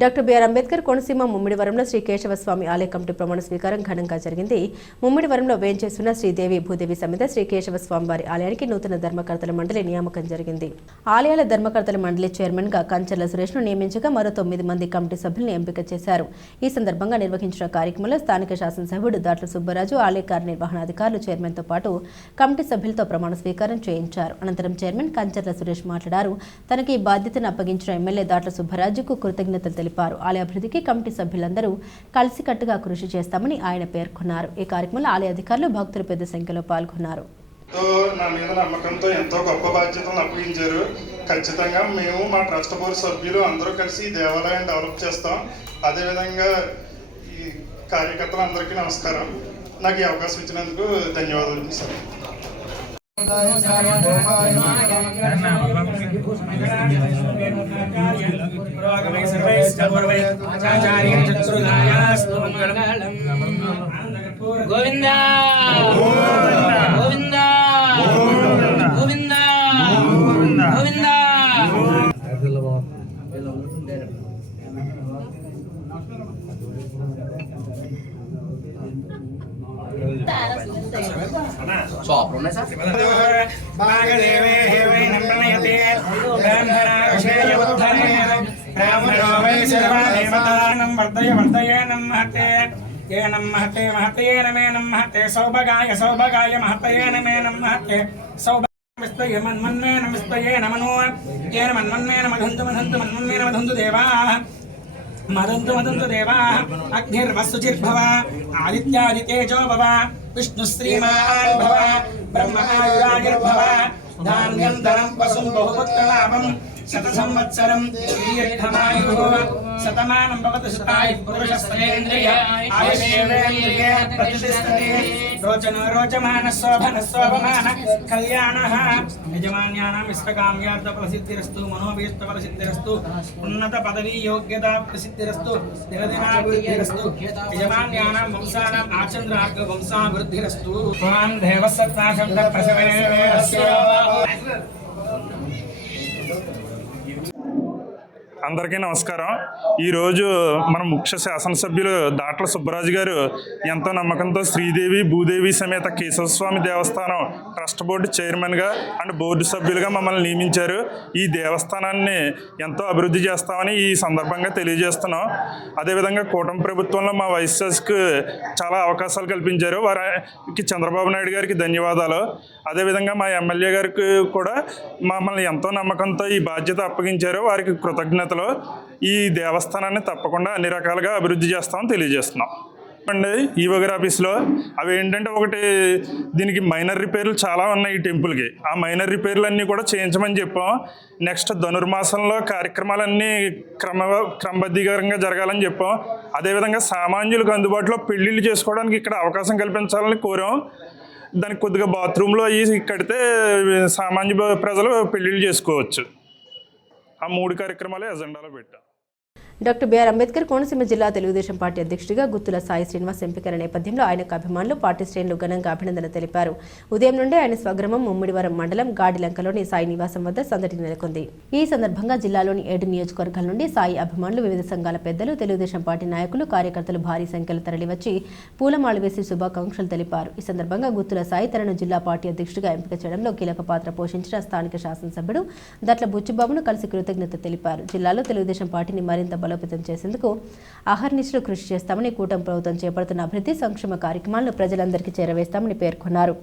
డాక్టర్ బిఆర్ అంబేద్కర్ కోనసీమ ముమ్మిడివరంలో శ్రీ కేశవస్వామి ఆలయ కమిటీ ప్రమాణ స్వీకారం ఘనంగా జరిగింది. ముమ్మిడివరంలో వేంచేస్తున్న శ్రీదేవి భూదేవి సమేత శ్రీ కేశవస్వామి వారి ఆలయానికి నూతన ధర్మకర్తల మండలి నియామకం జరిగింది. ఆలయాల ధర్మకర్తల మండలి చైర్మన్ గా కంచర్ల సురేష్ ను నియమించగా మరో 9 మంది కమిటీ సభ్యులను ఎంపిక చేశారు. ఈ సందర్భంగా నిర్వహించిన కార్యక్రమంలో స్థానిక శాసనసభ్యుడు దాట్ల సుబ్బరాజు, ఆలయ కార్యనిర్వహణాధికారులు చైర్మన్ తో పాటు కమిటీ సభ్యులతో ప్రమాణ స్వీకారం చేయించారు. అనంతరం చైర్మన్ కంచర్ల సురేష్ మాట్లాడారు. తనకి ఈ బాధ్యతను అప్పగించిన ఎమ్మెల్యే దాట్ల సుబ్బరాజుకు కృతజ్ఞతలు తెలిపారు. ఆలయ అభివృద్ధికి కమిటీ సభ్యులందరూ కలిసికట్టుగా కృషి చేస్తామని ఆయన పేర్కొన్నారు. ఈ కార్యక్రమంలో ఆలయ అధికారులు, భక్తులు పెద్ద సంఖ్యలో పాల్గొన్నారు. నా మీద నమ్మకంతో ఎంతో గొప్ప బాధ్యతలు అప్పగించారు. ఖచ్చితంగా మేము మా ట్రస్ట్ బోర్డు సభ్యులు అందరూ కలిసి ఈ దేవాలయాన్ని డెవలప్ చేస్తాం. అదేవిధంగా ఈ కార్యకర్తలందరికీ నమస్కారం. నాకు ఈ అవకాశం ఇచ్చినందుకు ధన్యవాదాలు సార్. గోవిందా గోవిందా గోవిందా గోవిందా. షాప్లు ఉన్నాయి సార్. महते महते नमे नमहते सौभगाय सौभगाय महतये नमे नमहते सौभगाय मन्मन्मे नमस्तये नमनो येन मन्मन्मे नमधन्तु मधन्तु मन्मन्मे नमधन्तु देवाः मदन्तु मदन्तु देवाः अग्निर्वसुचिर्भव आदित्यादितेजो भव विष्णुश्रीमान् भव ब्रह्मायुरायुर्भव धान्यं धनं वसुं बहुपुत्रलाभं शतसंवत्सरं दीर्घमायुः शतमानं भवतु शतायुः पुरुषस्त्रेन्द्रिय आयुष्येवेन्द्रिये प्रतिष्ठते रोचनो रोचमानः शोभनः शोभमानः कल्याणः यजमान्यानाम् इष्टकाम्यार्थप्रसिद्धिरस्तु मनोभीष्टप्रसिद्धिरस्तु उन्नतपदवी योग्यता प्रसिद्धिरस्तु निरदिनाभिवृद्धिरस्तु यजमान्यानां वंशानाम् आचन्द्रार्घवंशाभिवृद्धिरस्तु त्वां देवसत्ता शब्दप्रसवेस्य. అందరికీ నమస్కారం. ఈరోజు మన ముఖ్య శాసనసభ్యులు దాట్ల సుబ్బరాజు గారు ఎంతో నమ్మకంతో శ్రీదేవి భూదేవి సమేత కేశవస్వామి దేవస్థానం ట్రస్ట్ బోర్డు చైర్మన్గా అండ్ బోర్డు సభ్యులుగా మమ్మల్ని నియమించారు. ఈ దేవస్థానాన్ని ఎంతో అభివృద్ధి చేస్తామని ఈ సందర్భంగా తెలియజేస్తున్నాం. అదేవిధంగా కూటమి ప్రభుత్వంలో మా వైస్ ఛాన్సలర్కి చాలా అవకాశాలు కల్పించారు. వారికి చంద్రబాబు నాయుడు గారికి ధన్యవాదాలు. అదేవిధంగా మా ఎమ్మెల్యే గారికి కూడా మమ్మల్ని ఎంతో నమ్మకంతో ఈ బాధ్యత అప్పగించారు. వారికి కృతజ్ఞతలు. ఈ దేవస్థానాన్ని తప్పకుండా అన్ని రకాలుగా అభివృద్ధి చేస్తామని తెలియజేస్తున్నాం. అండి ఈవో గారి ఆఫీస్లో అవి ఏంటంటే, ఒకటి దీనికి మైనర్ రిపేర్లు చాలా ఉన్నాయి. ఈ టెంపుల్కి ఆ మైనర్ రిపేర్లు అన్నీ కూడా చేయించమని చెప్పాం. నెక్స్ట్ ధనుర్మాసంలో కార్యక్రమాలన్నీ క్రమబద్ధీకరంగా జరగాలని చెప్పాం. అదేవిధంగా సామాన్యులకు అందుబాటులో పెళ్ళిళ్ళు చేసుకోవడానికి ఇక్కడ అవకాశం కల్పించాలని కోరాం. దానికి కొద్దిగా బాత్రూంలో అవి కడితే సామాన్య ప్రజలు పెళ్ళిళ్ళు చేసుకోవచ్చు. ఆ 3 కార్యక్రమాలే ఎజెండాలో పెట్టాం. డాక్టర్ బిఆర్ అంబేద్కర్ కోనసీమ జిల్లా తెలుగుదేశం పార్టీ అధ్యక్షుడిగా గుత్తుల సాయి శ్రీనివాస్ ఎంపికైన నేపథ్యంలో ఆయనకు అభిమానులు పార్టీ శ్రేణులు ఘనంగా అభినందన తెలిపారు. ఉదయం నుండే ఆయన స్వగ్రామం ముమ్మిడివరం మండలం గాడిలంకలోని సాయి నివాసం వద్ద సందడి నెలకొంది. ఈ సందర్భంగా జిల్లాలోని 7 నియోజకవర్గాల నుండి సాయి అభిమానులు, వివిధ సంఘాల పెద్దలు, తెలుగుదేశం పార్టీ నాయకులు, కార్యకర్తలు భారీ సంఖ్యలో తరలివచ్చి పూలమాల వేసి శుభాకాంక్షలు తెలిపారు. ఈ సందర్భంగా గుత్తుల సాయి తనను జిల్లా పార్టీ అధ్యక్షుడిగా ఎంపిక చేయడంలో కీలక పాత్ర పోషించిన స్థానిక శాసనసభ్యుడు దట్ల బుచ్చిబాబును కలిసి కృతజ్ఞత తెలిపారు. జిల్లాలో తెలుగుదేశం పార్టీని మరింత బలోపేతం చేసేందుకు అహర్నిశలు కృషి చేస్తామని, కూటమి ప్రభుత్వం చేపడుతున్న అభివృద్ధి సంక్షేమ కార్యక్రమాలను ప్రజలందరికీ చేరవేస్తామని పేర్కొన్నారు.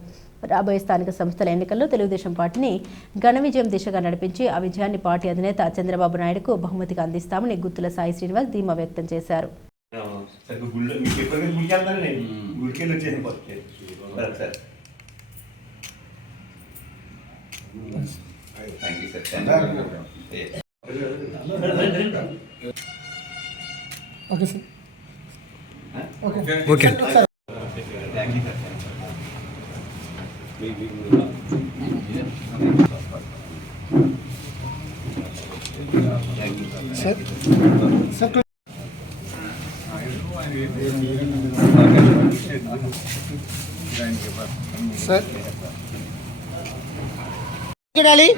రాబోయే స్థానిక సంస్థల ఎన్నికల్లో తెలుగుదేశం పార్టీని ఘన విజయం దిశగా నడిపించి ఆ విజయాన్ని పార్టీ అధినేత చంద్రబాబు నాయుడుకు బహుమతిగా అందిస్తామని గుత్తుల సాయి శ్రీనివాస్ ధీమా వ్యక్తం చేశారు. Okay sir. Okay sir sir sir చూడాలి.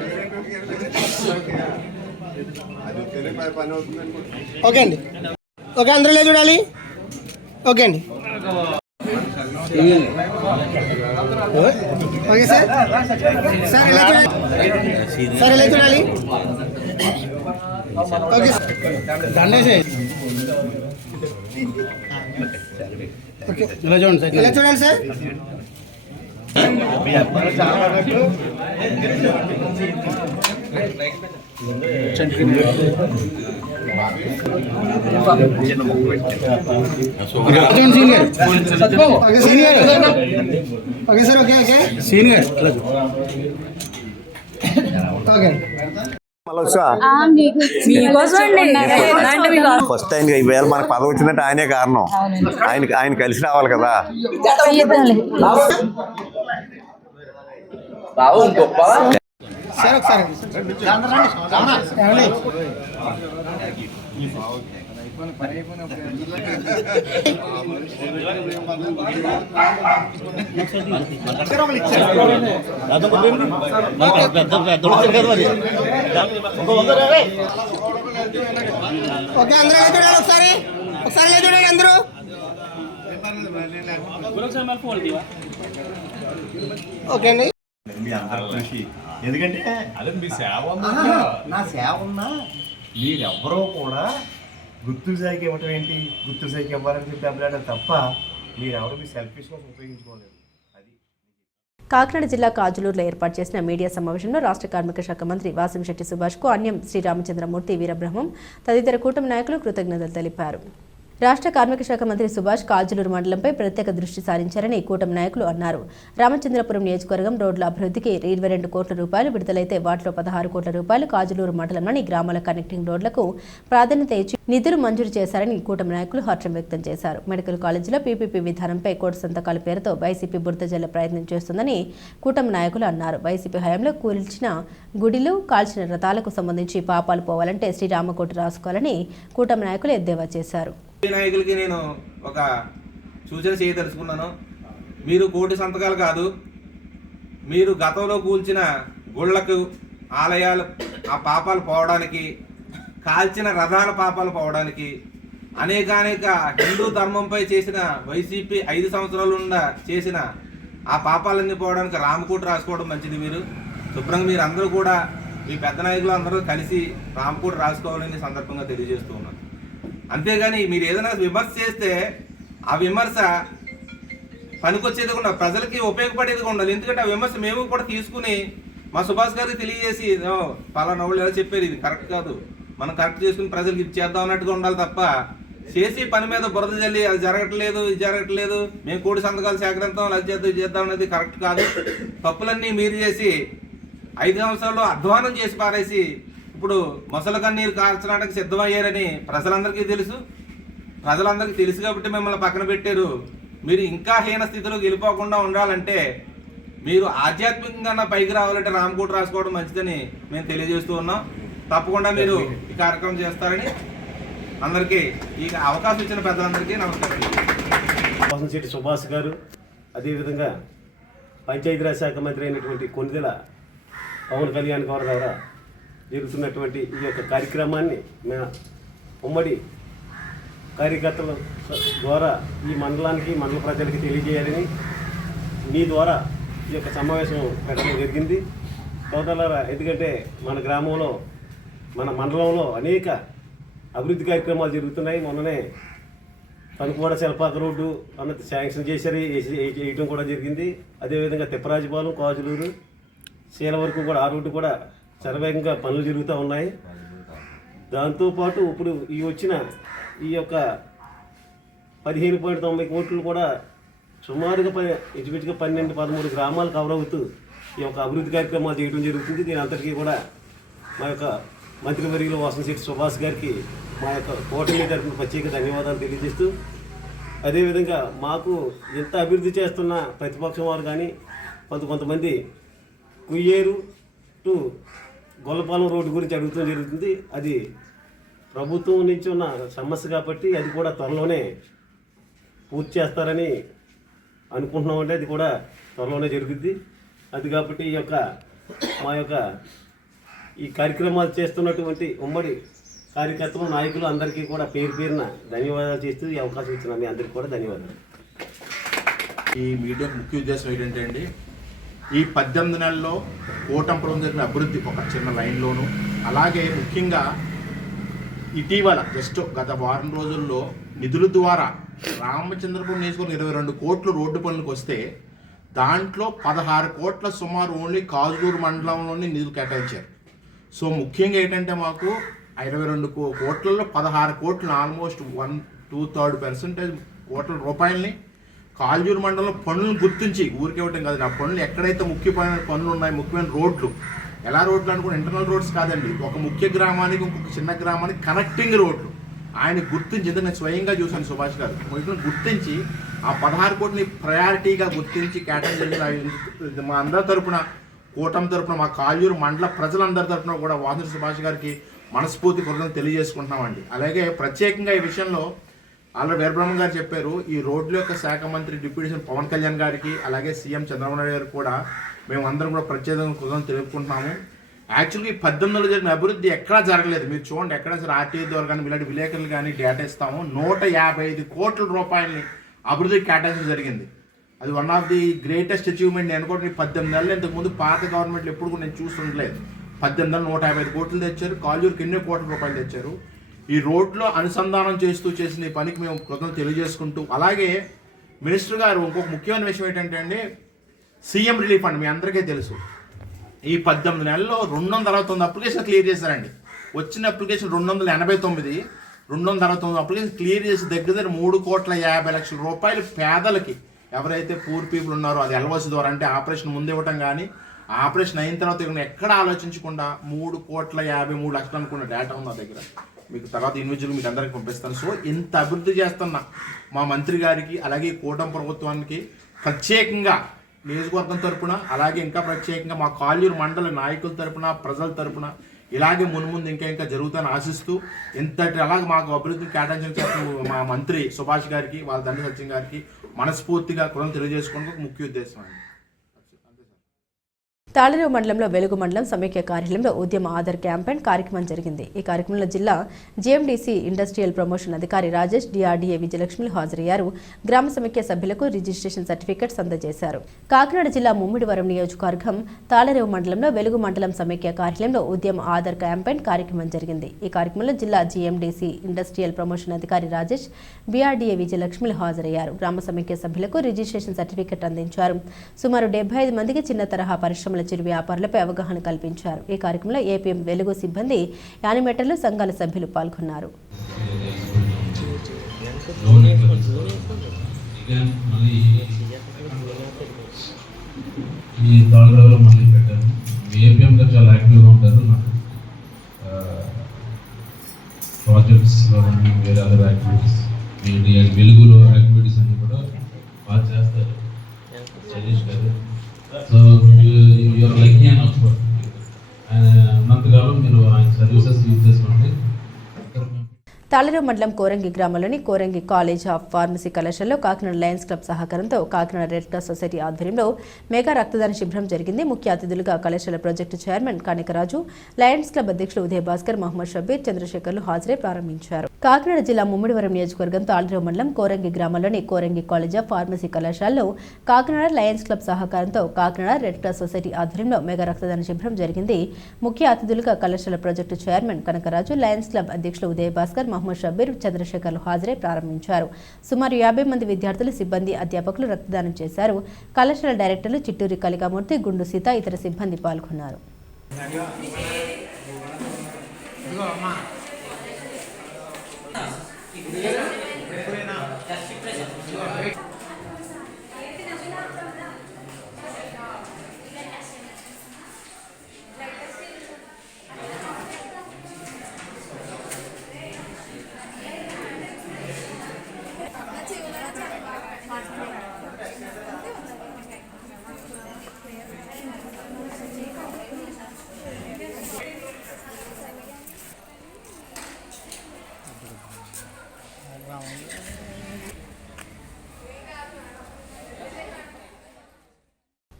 ఓకే అండి. ఓకే, అందరూ చూడాలి. ఓకే అండి. Okay sir. సార్ ఎలా చూడాలి? సార్ ఎలా చూడాలి? ఓకే దండేసి. ఓకే ఎలా చూడండి సార్. ఎలా చూడాలి sir? Okay sir. Okay okay senior. Okay first ఆయన ఈవేళ మనకు పదవి వచ్చిందంటే ఆయనే కారణం. ఆయన కలిసి రావాలి కదా. సార్ ఒకసారి ఓకే అందరూ చూడండి. ఒకసారి ఒకసారి చూడండి అందరూ. ఓకే అండి. మీ అందరి కృషి ఎందుకంటే అదే మీ సేవ నా సేవ ఉన్నా మీరెవ్వరూ కూడా గుర్తు సైకి ఇవ్వటం ఏంటి, గుర్తు సైకి ఇవ్వాలని చెప్పి అభిలాడడం తప్ప మీరెవరు మీ సెల్ఫిష్ కోసం ఉపయోగించుకోలేదు. కాకినాడ జిల్లా కాజులూరులో ఏర్పాటు చేసిన మీడియా సమావేశంలో రాష్ట్ర కార్మిక శాఖ మంత్రి వాసంశెట్టి సుభాష్కు అన్యం శ్రీరామచంద్రమూర్తి, వీరబ్రహ్మం తదితర కూటమి నాయకులు కృతజ్ఞతలు తెలిపారు. రాష్ట్ర కార్మిక శాఖ మంత్రి సుభాష్ కాజులూరు మండలంపై ప్రత్యేక దృష్టి సారించారని కూటమి నాయకులు అన్నారు. రామచంద్రపురం నియోజకవర్గం రోడ్ల అభివృద్ధికి 22 కోట్ల రూపాయలు విడుదలైతే వాటిలో 16 కోట్ల రూపాయలు కాజులూరు మండలంలోని గ్రామాల కనెక్టింగ్ రోడ్లకు ప్రాధాన్యత ఇచ్చి నిధులు మంజూరు చేశారని కూటమి నాయకులు హర్షం వ్యక్తం చేశారు. మెడికల్ కాలేజీలో పీపీపీ విధానంపై కోటి సంతకాల పేరుతో వైసీపీ బురద జల్లే ప్రయత్నం చేస్తుందని కూటమి నాయకులు అన్నారు. వైసీపీ హయాంలో కూల్చిన గుడిలు, కాల్చిన రథాలకు సంబంధించి పాపాలు పోవాలంటే శ్రీరామకోటి రాసుకోవాలని కూటమి నాయకులు ఎద్దేవా చేశారు. నాయకులకి నేను ఒక సూచన చేయదలుచుకున్నాను. మీరు కోటి సంతకాలు కాదు, మీరు గతంలో కూల్చిన గుళ్ళకు, ఆలయాలు ఆ పాపాలు పోవడానికి, కాల్చిన రథాల పాపాలు పోవడానికి, అనేక హిందూ ధర్మంపై చేసిన వైసీపీ 5 సంవత్సరాలు చేసిన ఆ పాపాలన్నీ పోవడానికి రామకోటి రాసుకోవడం మంచిది. మీరు శుభ్రంగా మీరు అందరూ కూడా మీ పెద్ద నాయకులు అందరూ కలిసి రామకోటి రాసుకోవాలని సందర్భంగా తెలియజేస్తూ ఉన్నాను. అంతేగాని మీరు ఏదైనా విమర్శ చేస్తే ఆ విమర్శ పనికొచ్చేది కూడా ప్రజలకి ఉపయోగపడేది ఉండాలి. ఎందుకంటే ఆ విమర్శ మేము కూడా తీసుకుని మా సుభాష్ గారికి తెలియజేసి పలానా వాళ్ళు ఎలా చెప్పారు, ఇది కరెక్ట్ కాదు, మనం కరెక్ట్ చేసుకుని ప్రజలకు ఇది చేద్దాం అన్నట్టుగా ఉండాలి తప్ప చేసి పని మీద బురద జల్లి అది జరగట్లేదు, ఇది జరగట్లేదు, మేము కోటి సంతకాలు సేకరిస్తాం, అది చేద్దాం, ఇది చేద్దాం అనేది కరెక్ట్ కాదు. తప్పులన్నీ మీరు చేసి 5 సంవత్సరాల్లో అధ్వానం చేసి పారేసి ఇప్పుడు మొసల కన్నీరు కార్చడానికి సిద్ధమయ్యారని ప్రజలందరికీ తెలుసు. ప్రజలందరికీ తెలుసు కాబట్టి మిమ్మల్ని పక్కన పెట్టారు. మీరు ఇంకా హీన స్థితిలోకి వెళ్ళిపోకుండా ఉండాలంటే మీరు ఆధ్యాత్మికంగా పైకి రావాలంటే రామకోటి రాసుకోవడం మంచిదని మేము తెలియజేస్తూ ఉన్నాం. తప్పకుండా మీరు ఈ కార్యక్రమం చేస్తారని అందరికీ ఈ అవకాశం ఇచ్చిన పెద్దలందరికీ నమస్కారం. వాసంశెట్టి సుభాష్ గారు, అదేవిధంగా పంచాయతీరాజ్ శాఖ మంత్రి అయినటువంటి కొణిదెల పవన్ కళ్యాణ్ గారు ద్వారా జరుగుతున్నటువంటి ఈ యొక్క కార్యక్రమాన్ని మా ఉమ్మడి కార్యకర్తల ద్వారా ఈ మండలానికి మండల ప్రజలకి తెలియజేయాలని మీ ద్వారా ఈ యొక్క సమావేశం పెట్టడం జరిగింది. సోదరులారా, ఎందుకంటే మన గ్రామంలో మన మండలంలో అనేక అభివృద్ధి కార్యక్రమాలు జరుగుతున్నాయి. మొన్ననే పనుకోడ శిల్పాక రోడ్డు అన్నది శాంక్షన్ చేశారు, వేయటం కూడా జరిగింది. అదేవిధంగా తిప్పరాజుపాలెం, కాజులూరు, శీల వరకు కూడా ఆ రోడ్డు కూడా శరవేగంగా పనులు జరుగుతూ ఉన్నాయి. దాంతోపాటు ఇప్పుడు వచ్చిన ఈ యొక్క 15.90 కోట్లు కూడా సుమారుగా ఇంచుమించుగా 12-13 గ్రామాలు కవర్ అవుతూ ఈ యొక్క అభివృద్ధి కార్యక్రమాలు చేయడం జరుగుతుంది. దీని అంతటికీ కూడా మా యొక్క మంత్రివర్యులు వాసంశెట్టి సుభాష్ గారికి మా యొక్క కూటమి తరఫున ప్రత్యేక ధన్యవాదాలు తెలియజేస్తూ, అదేవిధంగా మాకు ఎంత అభివృద్ధి చేస్తున్న ప్రతిపక్షం వారు కానీ కొంతమంది కుయ్యేరు టు గొల్లపాలెం రోడ్డు గురించి అడుగుతూ జరుగుతుంది. అది ప్రభుత్వం నుంచి ఉన్న సమస్య కాబట్టి అది కూడా త్వరలోనే పూర్తి చేస్తారని అనుకుంటున్నామంటే అది కూడా త్వరలోనే జరుగుద్ది. అది కాబట్టి మా యొక్క ఈ కార్యక్రమాలు చేస్తున్నటువంటి ఉమ్మడి కార్యకర్తలు, నాయకులు అందరికీ కూడా పేరున ధన్యవాదాలు చేస్తూ ఈ అవకాశం ఇచ్చిన మీ అందరికీ కూడా ధన్యవాదాలు. ఈ మీడియా ముఖ్య ఉద్దేశం ఏంటంటే అండి, ఈ 18 నెలల్లో కూటమి ప్రభుత్వం జరిగిన అభివృద్ధి ఒక చిన్న లైన్లోను, అలాగే ముఖ్యంగా ఇటీవల జస్ట్ గత వారం రోజుల్లో నిధుల ద్వారా రామచంద్రపురం నియోజకవర్గం 22 కోట్లు రోడ్డు పనులకు వస్తే దాంట్లో 16 కోట్ల సుమారు ఓన్లీ కాజులూరు మండలంలోని నిధులు కేటాయించారు. సో ముఖ్యంగా ఏంటంటే మాకు 22 కోట్లలో 16 కోట్లు ఆల్మోస్ట్ 1/2% కోట్ల రూపాయలని కాజులూరు మండలంలో పనులను గుర్తించి ఊరికే ఇవ్వటం కాదు, ఆ పనులు ఎక్కడైతే ముఖ్యమైన పనులు ఉన్నాయి, ముఖ్యమైన రోడ్లు, ఎలా రోడ్లు అనుకున్న ఇంటర్నల్ రోడ్స్ కాదండి, ఒక ముఖ్య గ్రామానికి ఇంకొక చిన్న గ్రామానికి కనెక్టింగ్ రోడ్లు ఆయన గుర్తించి, నేను స్వయంగా చూశాను సుభాష్ గారు గుర్తించి ఆ 16 కోట్లని ప్రయారిటీగా గుర్తించి కేటాయించి మా అందరి తరపున, కూటమి తరపున, మా కాజూరు మండల ప్రజలందరి తరపున కూడా వాసంశెట్టి సుభాష్ గారికి మనస్ఫూర్తి కృతజ్ఞతలు తెలియజేసుకుంటున్నామండి. అలాగే ప్రత్యేకంగా ఈ విషయంలో ఆల్రెడీ వీరబ్రహ్మ గారు చెప్పారు, ఈ రోడ్ల యొక్క శాఖ మంత్రి డిప్యూటీ సీఎం పవన్ కళ్యాణ్ గారికి అలాగే సీఎం చంద్రబాబు నాయుడు గారికి కూడా మేము అందరం కూడా ప్రత్యేకంగా కృతజ్ఞతలు తెలుపుకుంటున్నాము. యాక్చువల్గా ఈ 18 జరిగిన అభివృద్ధి ఎక్కడా జరగలేదు. మీరు చూడండి, ఎక్కడ సరే ఆర్టీఐ ద్వారా కానీ ఇలాంటి విలేకరులు కానీ డేటా ఇస్తాము, 155 కోట్ల రూపాయలని అభివృద్ధికి కేటాయించడం జరిగింది. అది one of the greatest achievement. నేను అనుకోండి 18 నెలలు ఇంతకుముందు పాత గవర్నమెంట్లు ఎప్పుడు కూడా నేను చూస్తుండలేదు. 18 నెలలు 155 కోట్లు తెచ్చారు, కాజూరుకి ఎన్నో కోట్ల రూపాయలు తెచ్చారు. ఈ రోడ్లో అనుసంధానం చేసిన ఈ పనికి మేము కృతజ్ఞతలు తెలియజేసుకుంటూ, అలాగే మినిస్టర్ గారు ఇంకొక ముఖ్యమైన విషయం ఏంటంటే అండి, సీఎం రిలీఫ్ ఫండ్ మీ అందరికీ తెలుసు, ఈ 18 నెలల్లో 269 అప్లికేషన్ క్లియర్ చేశారండి. వచ్చిన అప్లికేషన్ 289 అప్లికేషన్ క్లియర్ చేసి దగ్గర 3,50,00,000 రూపాయలు పేదలకి, ఎవరైతే పూర్ పీపుల్ ఉన్నారో అది ఎల్ఓసి ద్వారా, అంటే ఆపరేషన్ ముందు ఇవ్వటం కానీ ఆపరేషన్ అయిన తర్వాత ఎక్కడ ఆలోచించకుండా 3,53,00,000 అనుకున్న డేటా ఉంది నా దగ్గర. మీకు తర్వాత ఇండివిజువల్ మీకు అందరికీ పంపిస్తాను. సో ఇంత అభివృద్ధి చేస్తున్న మా మంత్రి గారికి అలాగే కూటమి ప్రభుత్వానికి ప్రత్యేకంగా నియోజకవర్గం తరపున, అలాగే ఇంకా ప్రత్యేకంగా మా కాజూరు మండల నాయకుల తరపున, ప్రజల తరపున ఇలాగే మున్ముందు ఇంకా జరుగుతాయని ఆశిస్తూ, ఇంతటి అలాగే మాకు అభివృద్ధిని కేటాయించిన చేస్తున్న మా మంత్రి సుభాష్ గారికి, వాళ్ళ తండ్రి సత్యం గారికి మనస్ఫూర్తిగా కృతజ్ఞతలు తెలియజేసుకోవడానికి ముఖ్య ఉద్దేశం అండి. తాళరేవు మండలంలో వెలుగు మండలం సమైక్య కార్యాలయంలో ఉద్యమ ఆధార్ క్యాంపెయిన్ కార్యక్రమం జరిగింది. ఈ కార్యక్రమంలో జిల్లా జీఎండీసీ ఇండస్ట్రియల్ ప్రమోషన్ అధికారి రాజేష్, డిఆర్డీఏ విజయలక్ష్మిలు హాజరయ్యారు. గ్రామ సమైక్య సభ్యులకు రిజిస్ట్రేషన్ సర్టిఫికెట్స్ అందజేశారు. కాకినాడ జిల్లా ముమ్మిడివరం నియోజకవర్గం తాళరేవు మండలంలో వెలుగు మండలం సమైక్య కార్యాలయంలో ఉద్యమ ఆధార్ క్యాంపెయిన్ కార్యక్రమం జరిగింది. ఈ కార్యక్రమంలో జిల్లా జీఎండీసీ ఇండస్ట్రియల్ ప్రమోషన్ అధికారి రాజేష్, బీఆర్డీఏ విజయలక్ష్మిలు హాజరయ్యారు. గ్రామ సమైక్య సభ్యులకు రిజిస్ట్రేషన్ సర్టిఫికెట్ అందించారు. సుమారు 75 మందికి చిన్న తరహా పరిశ్రమల చిరు వ్యాపారులపై అవగాహన కల్పించారు. ఈ కార్యక్రమంలో ఏపీఎం వెలుగు సిబ్బంది, యానిమేటర్లు, సంఘాల సభ్యులు పాల్గొన్నారు. ఈ తాళరేవులో మళ్ళీ పెట్టాను. ఏపీఎం గారు చాలా యాక్టివ్గా ఉంటారు. నాకు ప్రాజెక్ట్స్లో కానీ వేరే అదర్ యాక్టివిటీస్, వెలుగులో యాక్టివిటీస్ అన్ని కూడా బాగా చేస్తారు Satish garu. So you're lucky and of course ఉన్నంతకాలం మీరు ఆయన సర్వీసెస్ యూజ్ చేసుకోండి. తాళరేవు మండలం కోరంగి గ్రామంలోని కోరంగి కాలేజ్ ఆఫ్ ఫార్మసీ కళాశాలలో కాకినాడ లయన్స్ క్లబ్ సహకారంతో కాకినాడ రెడ్ క్రాస్ సొసైటీ ఆధ్వర్యంలో మెగా రక్తదాన శిబిరం జరిగింది. ముఖ్య అతిథులుగా కళాశాల project chairman Kanakaraju, Lions Club అధ్యక్షులు ఉదయ్ భాస్కర్, మహమ్మద్ షబీర్, చంద్రశేఖర్లు హాజరై ప్రారంభించారు. కాకినాడ జిల్లా ముమ్మిడివరం నియోజకవర్గం తాళరేవు మండలం కోరంగి గ్రామంలోని కోరంగి కాలేజ్ ఆఫ్ ఫార్మసీ కళాశాలలో కాకినాడ లయన్స్ క్లబ్ సహకారంతో కాకినాడ రెడ్ క్రాస్ సొసైటీ ఆధ్వర్యంలో మెగా రక్తదాన శిబిరం జరిగింది. ముఖ్య అతిథులుగా కళాశాల project chairman Kanakaraju, Lions Club అధ్యక్షులు ఉదయ్ భాస్కర్, మహమ్మద్ షబీర్, చంద్రశేఖర్లు హాజరై ప్రారంభించారు. సుమారు 50 మంది విద్యార్థులు, సిబ్బంది, అధ్యాపకులు రక్తదానం చేశారు. కళాశాల డైరెక్టర్లు చిట్టూరి కలికామూర్తి, గుండు సీత, ఇతర సిబ్బంది పాల్గొన్నారు.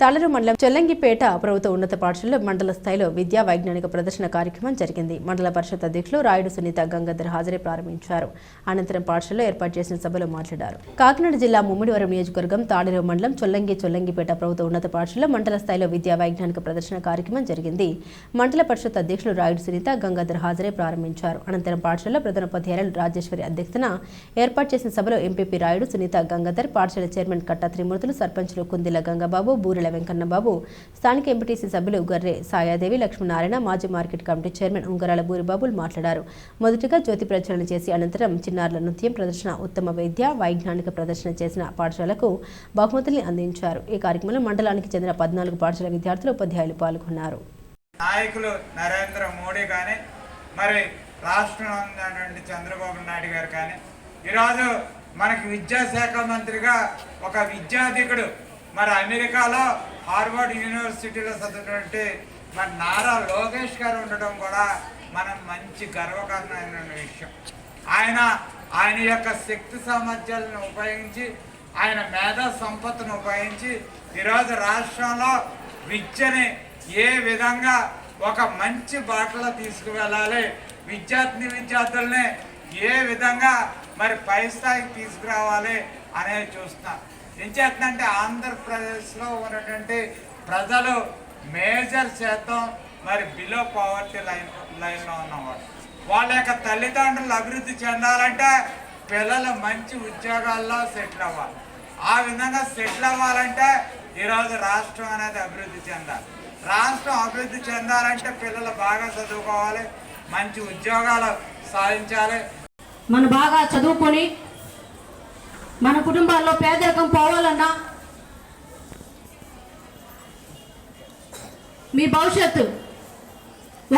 తాళరేవు మండలం చెల్లంగిపేట ప్రభుత్వ ఉన్నత పాఠశాలలో మండల స్థాయిలో విద్యా వైజ్ఞానిక ప్రదర్శన కార్యక్రమం జరిగింది. మండల పరిషత్ అధ్యక్షులు రాయుడు సునీత గంగాధర్ హాజరై ప్రారంభించారు. అనంతరం పాఠశాలలో ఏర్పాటు చేసిన సభలో మాట్లాడారు. కాకినాడ జిల్లా ముమ్మిడివరం నియోజకవర్గం తాళరేవు మండలం చెల్లంగిపేట ప్రభుత్వ ఉన్నత పాఠశాలలో మండల స్థాయిలో విద్యా వైజ్ఞానిక ప్రదర్శన కార్యక్రమం జరిగింది. మండల పరిషత్ అధ్యక్షులు రాయుడు సునీత గంగాధర్ హాజరై ప్రారంభించారు. అనంతరం పాఠశాలలో ప్రధానోపాధ్యాయులు రాజేశ్వరి అధ్యక్షతన ఏర్పాటు చేసిన సభలో ఎంపీపీ రాయుడు సునీత గంగాధర్, పాఠశాల చైర్మన్ కట్టా త్రిమూర్తులు, సర్పంచులు కుందిల గంగబాబు, బూరెల వెంకన్నబాబు, స్థానిక ఎంపీటీసీ సభ్యులు గర్రె సాయాదేవి, లక్ష్మీనారాయణ, మాజీ మార్కెట్ కమిటీ చైర్మన్ ఉంగరాల బూరిబాబులు మాట్లాడారు. మొదటిగా జ్యోతి ప్రజ్వలన చేసి అనంతరం చిన్నారుల నృత్యం ప్రదర్శన, ఉత్తమ వైద్య వైజ్ఞానిక ప్రదర్శన చేసిన పాఠశాలకు బహుమతుల్ని అందించారు. ఈ కార్యక్రమంలో మండలానికి చెందిన 14 పాఠశాల విద్యార్థులు, ఉపాధ్యాయులు పాల్గొన్నారు. నాయకులు నరేంద్ర మోడీ కానీ, మరి రాష్ట్రంలో ఉన్నటువంటి చంద్రబాబు నాయుడు గారు కానీ, ఈరోజు మనకి విద్యాశాఖ మంత్రిగా ఒక విద్యాధికుడు, మరి అమెరికాలో హార్వర్డ్ యూనివర్సిటీలో చదువుతున్నట్టు మరి నారా లోకేష్ గారు ఉండడం కూడా మనం మంచి గర్వకారణమైన విషయం. ఆయన యొక్క శక్తి సామర్థ్యాలను ఉపయోగించి, ఆయన మేధా సంపత్తును ఉపయోగించి ఈరోజు రాష్ట్రంలో విద్యని ఏ విధంగా ఒక మంచి బాటలో తీసుకువెళ్ళాలి, విద్యార్థుల్ని ఏ విధంగా మరి పై స్థాయికి తీసుకురావాలి అనేది చూస్తున్నాం. ఏం చేస్తుందంటే ఆంధ్రప్రదేశ్లో ఉన్నటువంటి ప్రజలు మేజర్ శాతం మరి బిలో పవర్టీ లైన్లో ఉన్నవాడు. వాళ్ళ యొక్క తల్లిదండ్రులు అభివృద్ధి చెందాలంటే పిల్లలు మంచి ఉద్యోగాల్లో సెటిల్ అవ్వాలి. ఆ విధంగా సెటిల్ అవ్వాలంటే ఈరోజు రాష్ట్రం అనేది అభివృద్ధి చెందాలి. రాష్ట్రం అభివృద్ధి చెందాలంటే పిల్లలు బాగా చదువుకోవాలి, మంచి ఉద్యోగాలు సాధించాలి. మనం బాగా చదువుకొని మన కుటుంబాల్లో పేదరికం పోవాలన్నా, మీ భవిష్యత్తు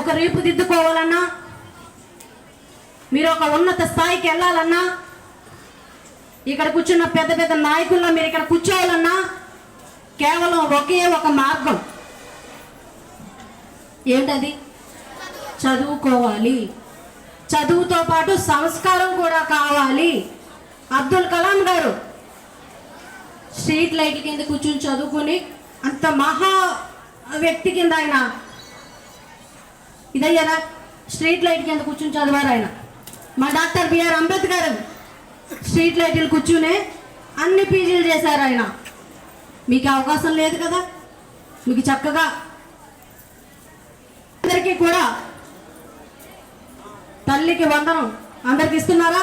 ఒక రూపుదిద్దుకోవాలన్నా, మీరు ఒక ఉన్నత స్థాయికి వెళ్ళాలన్నా, ఇక్కడ కూర్చున్న పెద్ద పెద్ద నాయకుల్లో మీరు ఇక్కడ కూర్చోవాలన్నా కేవలం ఒకే ఒక మార్గం. ఏంటది? చదువుకోవాలి. చదువుతో పాటు సంస్కారం కూడా కావాలి. అబ్దుల్ కలాం గారు స్ట్రీట్ లైట్ కింద కూర్చుని చదువుకుని అంత మహా వ్యక్తి కింద ఆయన ఇదయ్యారా, స్ట్రీట్ లైట్ కింద కూర్చుని చదివారు ఆయన. మా డాక్టర్ బిఆర్ అంబేద్కర్ స్ట్రీట్ లైట్లు కూర్చునే అన్ని పీజీలు చేశారు ఆయన. మీకు అవకాశం లేదు కదా, మీకు చక్కగా అందరికీ కూడా తల్లికి వందనం అందరికి ఇస్తున్నారా?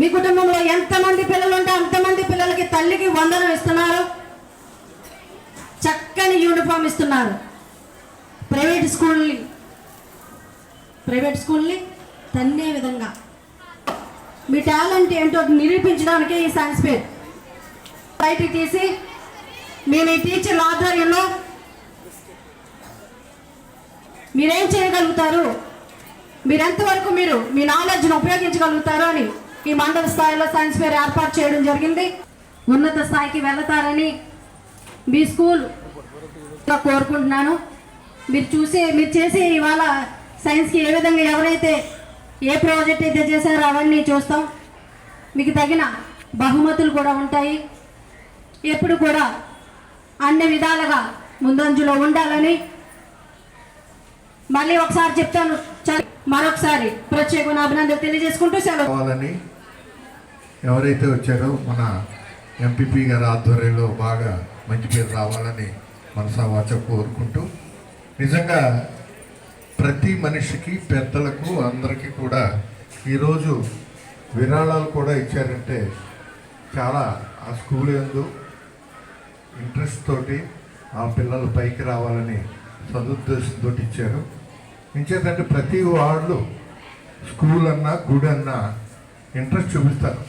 మీ కుటుంబంలో ఎంతమంది పిల్లలు ఉంటే అంతమంది పిల్లలకి తల్లికి వందనం ఇస్తున్నారు. చక్కని యూనిఫామ్ ఇస్తున్నారు. ప్రైవేట్ స్కూల్ని తన్నే విధంగా మీ టాలెంట్ ఏంటో నిరూపించడానికే ఈ సైన్స్ ఫేర్ బయటికి తీసి మేము ఈ టీచర్ల ఆధ్వర్యంలో మీరేం చేయగలుగుతారు, మీరెంతవరకు మీరు మీ నాలెడ్జ్ను ఉపయోగించగలుగుతారు అని ఈ మండల స్థాయిలో సైన్స్ ఫేర్ ఏర్పాటు చేయడం జరిగింది. ఉన్నత స్థాయికి వెళతారని మీ స్కూల్ కోరుకుంటున్నాను. మీరు చేసే ఇవాళ సైన్స్కి ఏ విధంగా ఎవరైతే ఏ ప్రాజెక్ట్ అయితే చేశారో అవన్నీ చూస్తాం. మీకు తగిన బహుమతులు కూడా ఉంటాయి. ఎప్పుడు కూడా అన్ని విధాలుగా ముందంజలో ఉండాలని మళ్ళీ ఒకసారి చెప్తాను. మరొకసారి ప్రత్యేకమైన అభినందనలు తెలియజేసుకుంటూ సెలవు. ఎవరైతే వచ్చారో మన ఎంపీపీ గారి ఆధ్వర్యంలో బాగా మంచి పేరు రావాలని మనసావాచ కోరుకుంటూ, నిజంగా ప్రతి మనిషికి పెద్దలకు అందరికీ కూడా ఈరోజు విరాళాలు కూడా ఇచ్చారంటే చాలా ఆ స్కూల్ యందు ఇంట్రెస్ట్ తోటి ఆ పిల్లలు పైకి రావాలని సదుద్దేశంతో ఇచ్చారు. ఇంచేతంటే ప్రతి వాళ్ళు స్కూల్ అన్నా గుడి అన్నా ఇంట్రెస్ట్ చూపిస్తారు.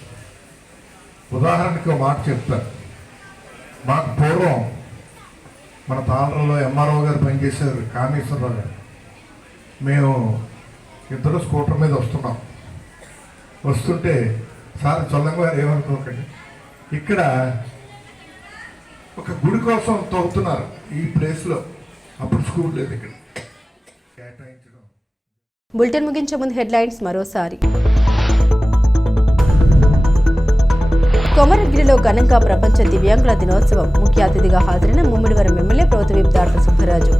ఉదాహరణకి ఒక మాట చెప్తారు. మాకు పూర్వం మన పాలనలో ఎంఆర్ఓ గారు పనిచేశారు, కామేశ్వరరావు గారు. మేము ఇద్దరు స్కూటర్ మీద వస్తుంటే సార్ చొల్లంగా గారు ఏమనుకోకండి, ఇక్కడ ఒక గుడి కోసం తవ్వుతున్నారు ఈ ప్లేస్లో. అప్పుడు స్కూల్ లేదు ఇక్కడ. బులెటిన్ ముగించే ముందు హెడ్లైన్స్ మరోసారి. కొమరగిరిలో ఘనంగా ప్రపంచ దివ్యాంగుల దినోత్సవం. ముఖ్య అతిథిగా హాజరైన ముమ్మిడివరం ఎమ్మెల్యే ప్రభుత్వ విప్ డాక్టర్ సుబ్బరాజు.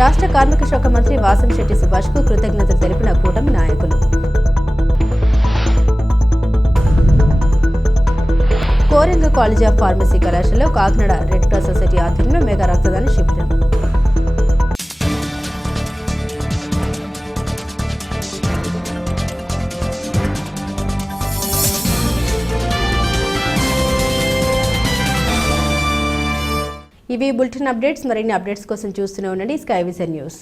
రాష్ట్ర కార్మిక శాఖ మంత్రి వాసంశెట్టి సుభాష్కు కృతజ్ఞతలు తెలిపిన కూటమి నాయకులు. కోరంగ కాలేజ్ ఆఫ్ ఫార్మసీ కళాశాలలో కాకినాడ రెడ్ క్రాస్ సొసైటీ ఆధ్వర్యంలో మెగా రక్తదాన శిబిరం. ఇవి బులెటిన్ అప్డేట్స్. మరిన్ని అప్డేట్స్ కోసం చూస్తూనే ఉండండి స్కై విజన్ న్యూస్.